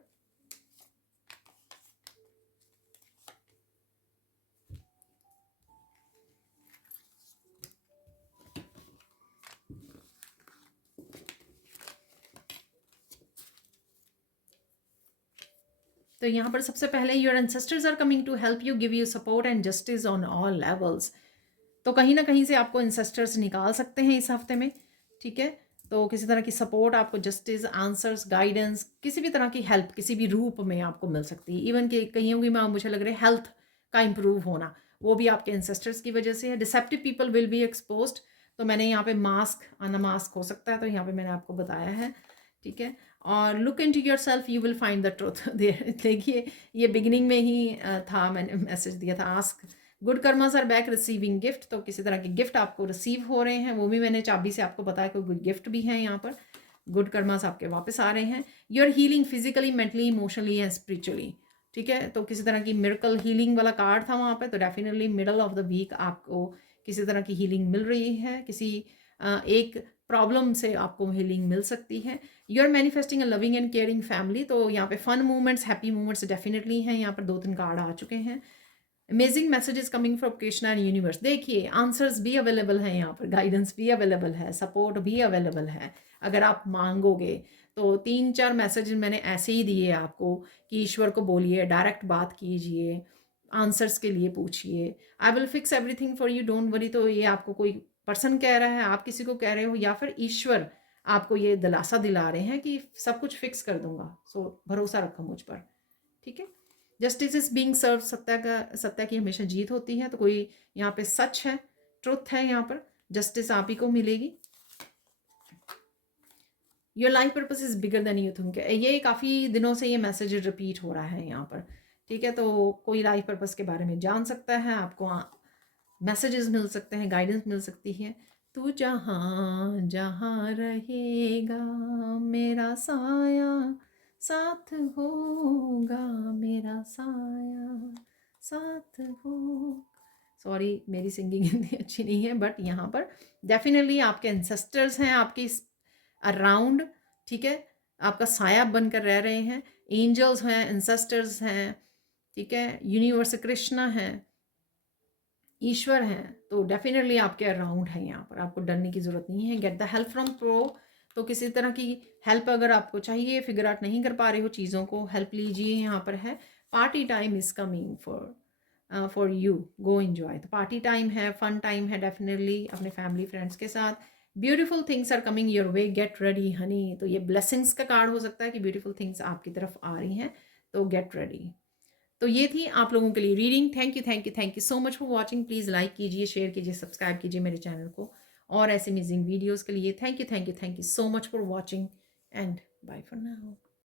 तो यहाँ पर सबसे पहले, your ancestors are coming to help you, give you support and justice on all levels, तो कहीं ना कहीं से आपको एंसेस्टर्स निकाल सकते हैं इस हफ्ते में। ठीक है, तो किसी तरह की सपोर्ट आपको, जस्टिस, आंसर्स, गाइडेंस, किसी भी तरह की हेल्प किसी भी रूप में आपको मिल सकती है। इवन कि कहीं भी मुझे लग रहा है हेल्थ का इम्प्रूव होना, वो भी आपके एंसेस्टर्स की वजह से है। Deceptive people will be exposed, तो मैंने यहाँ पे मास्क, अनमास्क हो सकता है, तो यहाँ पे मैंने आपको बताया है। ठीक है, और look into yourself, you will find the truth. देखिए ये बिगिनिंग में ही था, मैंने मैसेज दिया था, ask good karmas are back receiving gift, तो किसी तरह के गिफ्ट आपको रिसीव हो रहे हैं, वो भी मैंने चाबी से आपको बताया कि गुड गिफ्ट भी है यहाँ पर। गुड कर्मास आपके वापस आ रहे हैं। You are healing physically, mentally, emotionally and spiritually. ठीक है, तो किसी तरह की मिरेकल हीलिंग वाला कार्ड था वहाँ पे, तो definitely middle of the week आपको किसी तरह की हीलिंग मिल रही है, किसी एक प्रॉब्लम से आपको हीलिंग मिल सकती है। You are manifesting a loving and caring family, तो यहाँ पे fun movements, happy movements definitely हैं, यहाँ पर दो तीन कार्ड आ चुके हैं। Amazing messages coming from Krishna and universe, देखिए आंसर्स भी अवेलेबल हैं यहाँ पर, गाइडेंस भी अवेलेबल है, सपोर्ट भी अवेलेबल है, अगर आप मांगोगे तो। तीन चार मैसेज मैंने ऐसे ही दिए आपको कि ईश्वर को बोलिए, डायरेक्ट बात कीजिए, आंसर्स के लिए पूछिए। I will fix everything for you, don't worry. तो ये आपको कोई पर्सन कह रहा है, आप किसी को कह रहे हो, या फिर ईश्वर आपको ये दिलासा दिला रहे हैं कि सब कुछ फिक्स कर दूंगा, सो भरोसा रखो मुझ पर, ठीक है। जस्टिस इज बीइंग सर्व, सत्य की हमेशा जीत होती है। तो कोई यहाँ पे सच है, ट्रुथ है, यहाँ पर जस्टिस आप ही को मिलेगी। Your life purpose is bigger than you think, ये काफ़ी दिनों से ये मैसेज रिपीट हो रहा है यहाँ पर, ठीक है। तो कोई लाइफ पर्पस के बारे में जान सकता है, आपको मैसेजेस मिल सकते हैं, गाइडेंस मिल सकती है। तू जहाँ जहाँ रहेगा मेरा साया साथ होगा, मेरा साया साथ हो। सॉरी मेरी सिंगिंग इतनी अच्छी नहीं है, बट यहाँ पर डेफिनेटली आपके एंसेस्टर्स हैं आपके अराउंड, ठीक है। आपका साया बनकर रह रहे हैं, एंजल्स हैं, एंसेस्टर्स हैं, ठीक है, यूनिवर्स कृष्णा है, ईश्वर हैं। तो डेफिनेटली आपके अराउंड है, यहाँ पर आपको डरने की ज़रूरत नहीं है। Get the help from pro, तो किसी तरह की हेल्प अगर आपको चाहिए, फिगर आउट नहीं कर पा रहे हो चीज़ों को, हेल्प लीजिए, यहाँ पर है। Party time is coming for you, go enjoy. तो पार्टी टाइम है, फन टाइम है, डेफिनेटली अपने फैमिली फ्रेंड्स के साथ। Beautiful things are coming your way, get ready honey. तो ये ब्लेसिंग्स का कार्ड हो सकता है कि ब्यूटीफुल थिंग्स आपकी तरफ आ रही हैं, तो गेट रेडी। तो ये थी आप लोगों के लिए reading. Thank you thank you thank you so much for watching. Please like कीजिए, शेयर कीजिए, सब्सक्राइब कीजिए मेरे चैनल को और ऐसे अमेजिंग वीडियोज़ के लिए। Thank you so much for watching and bye for now.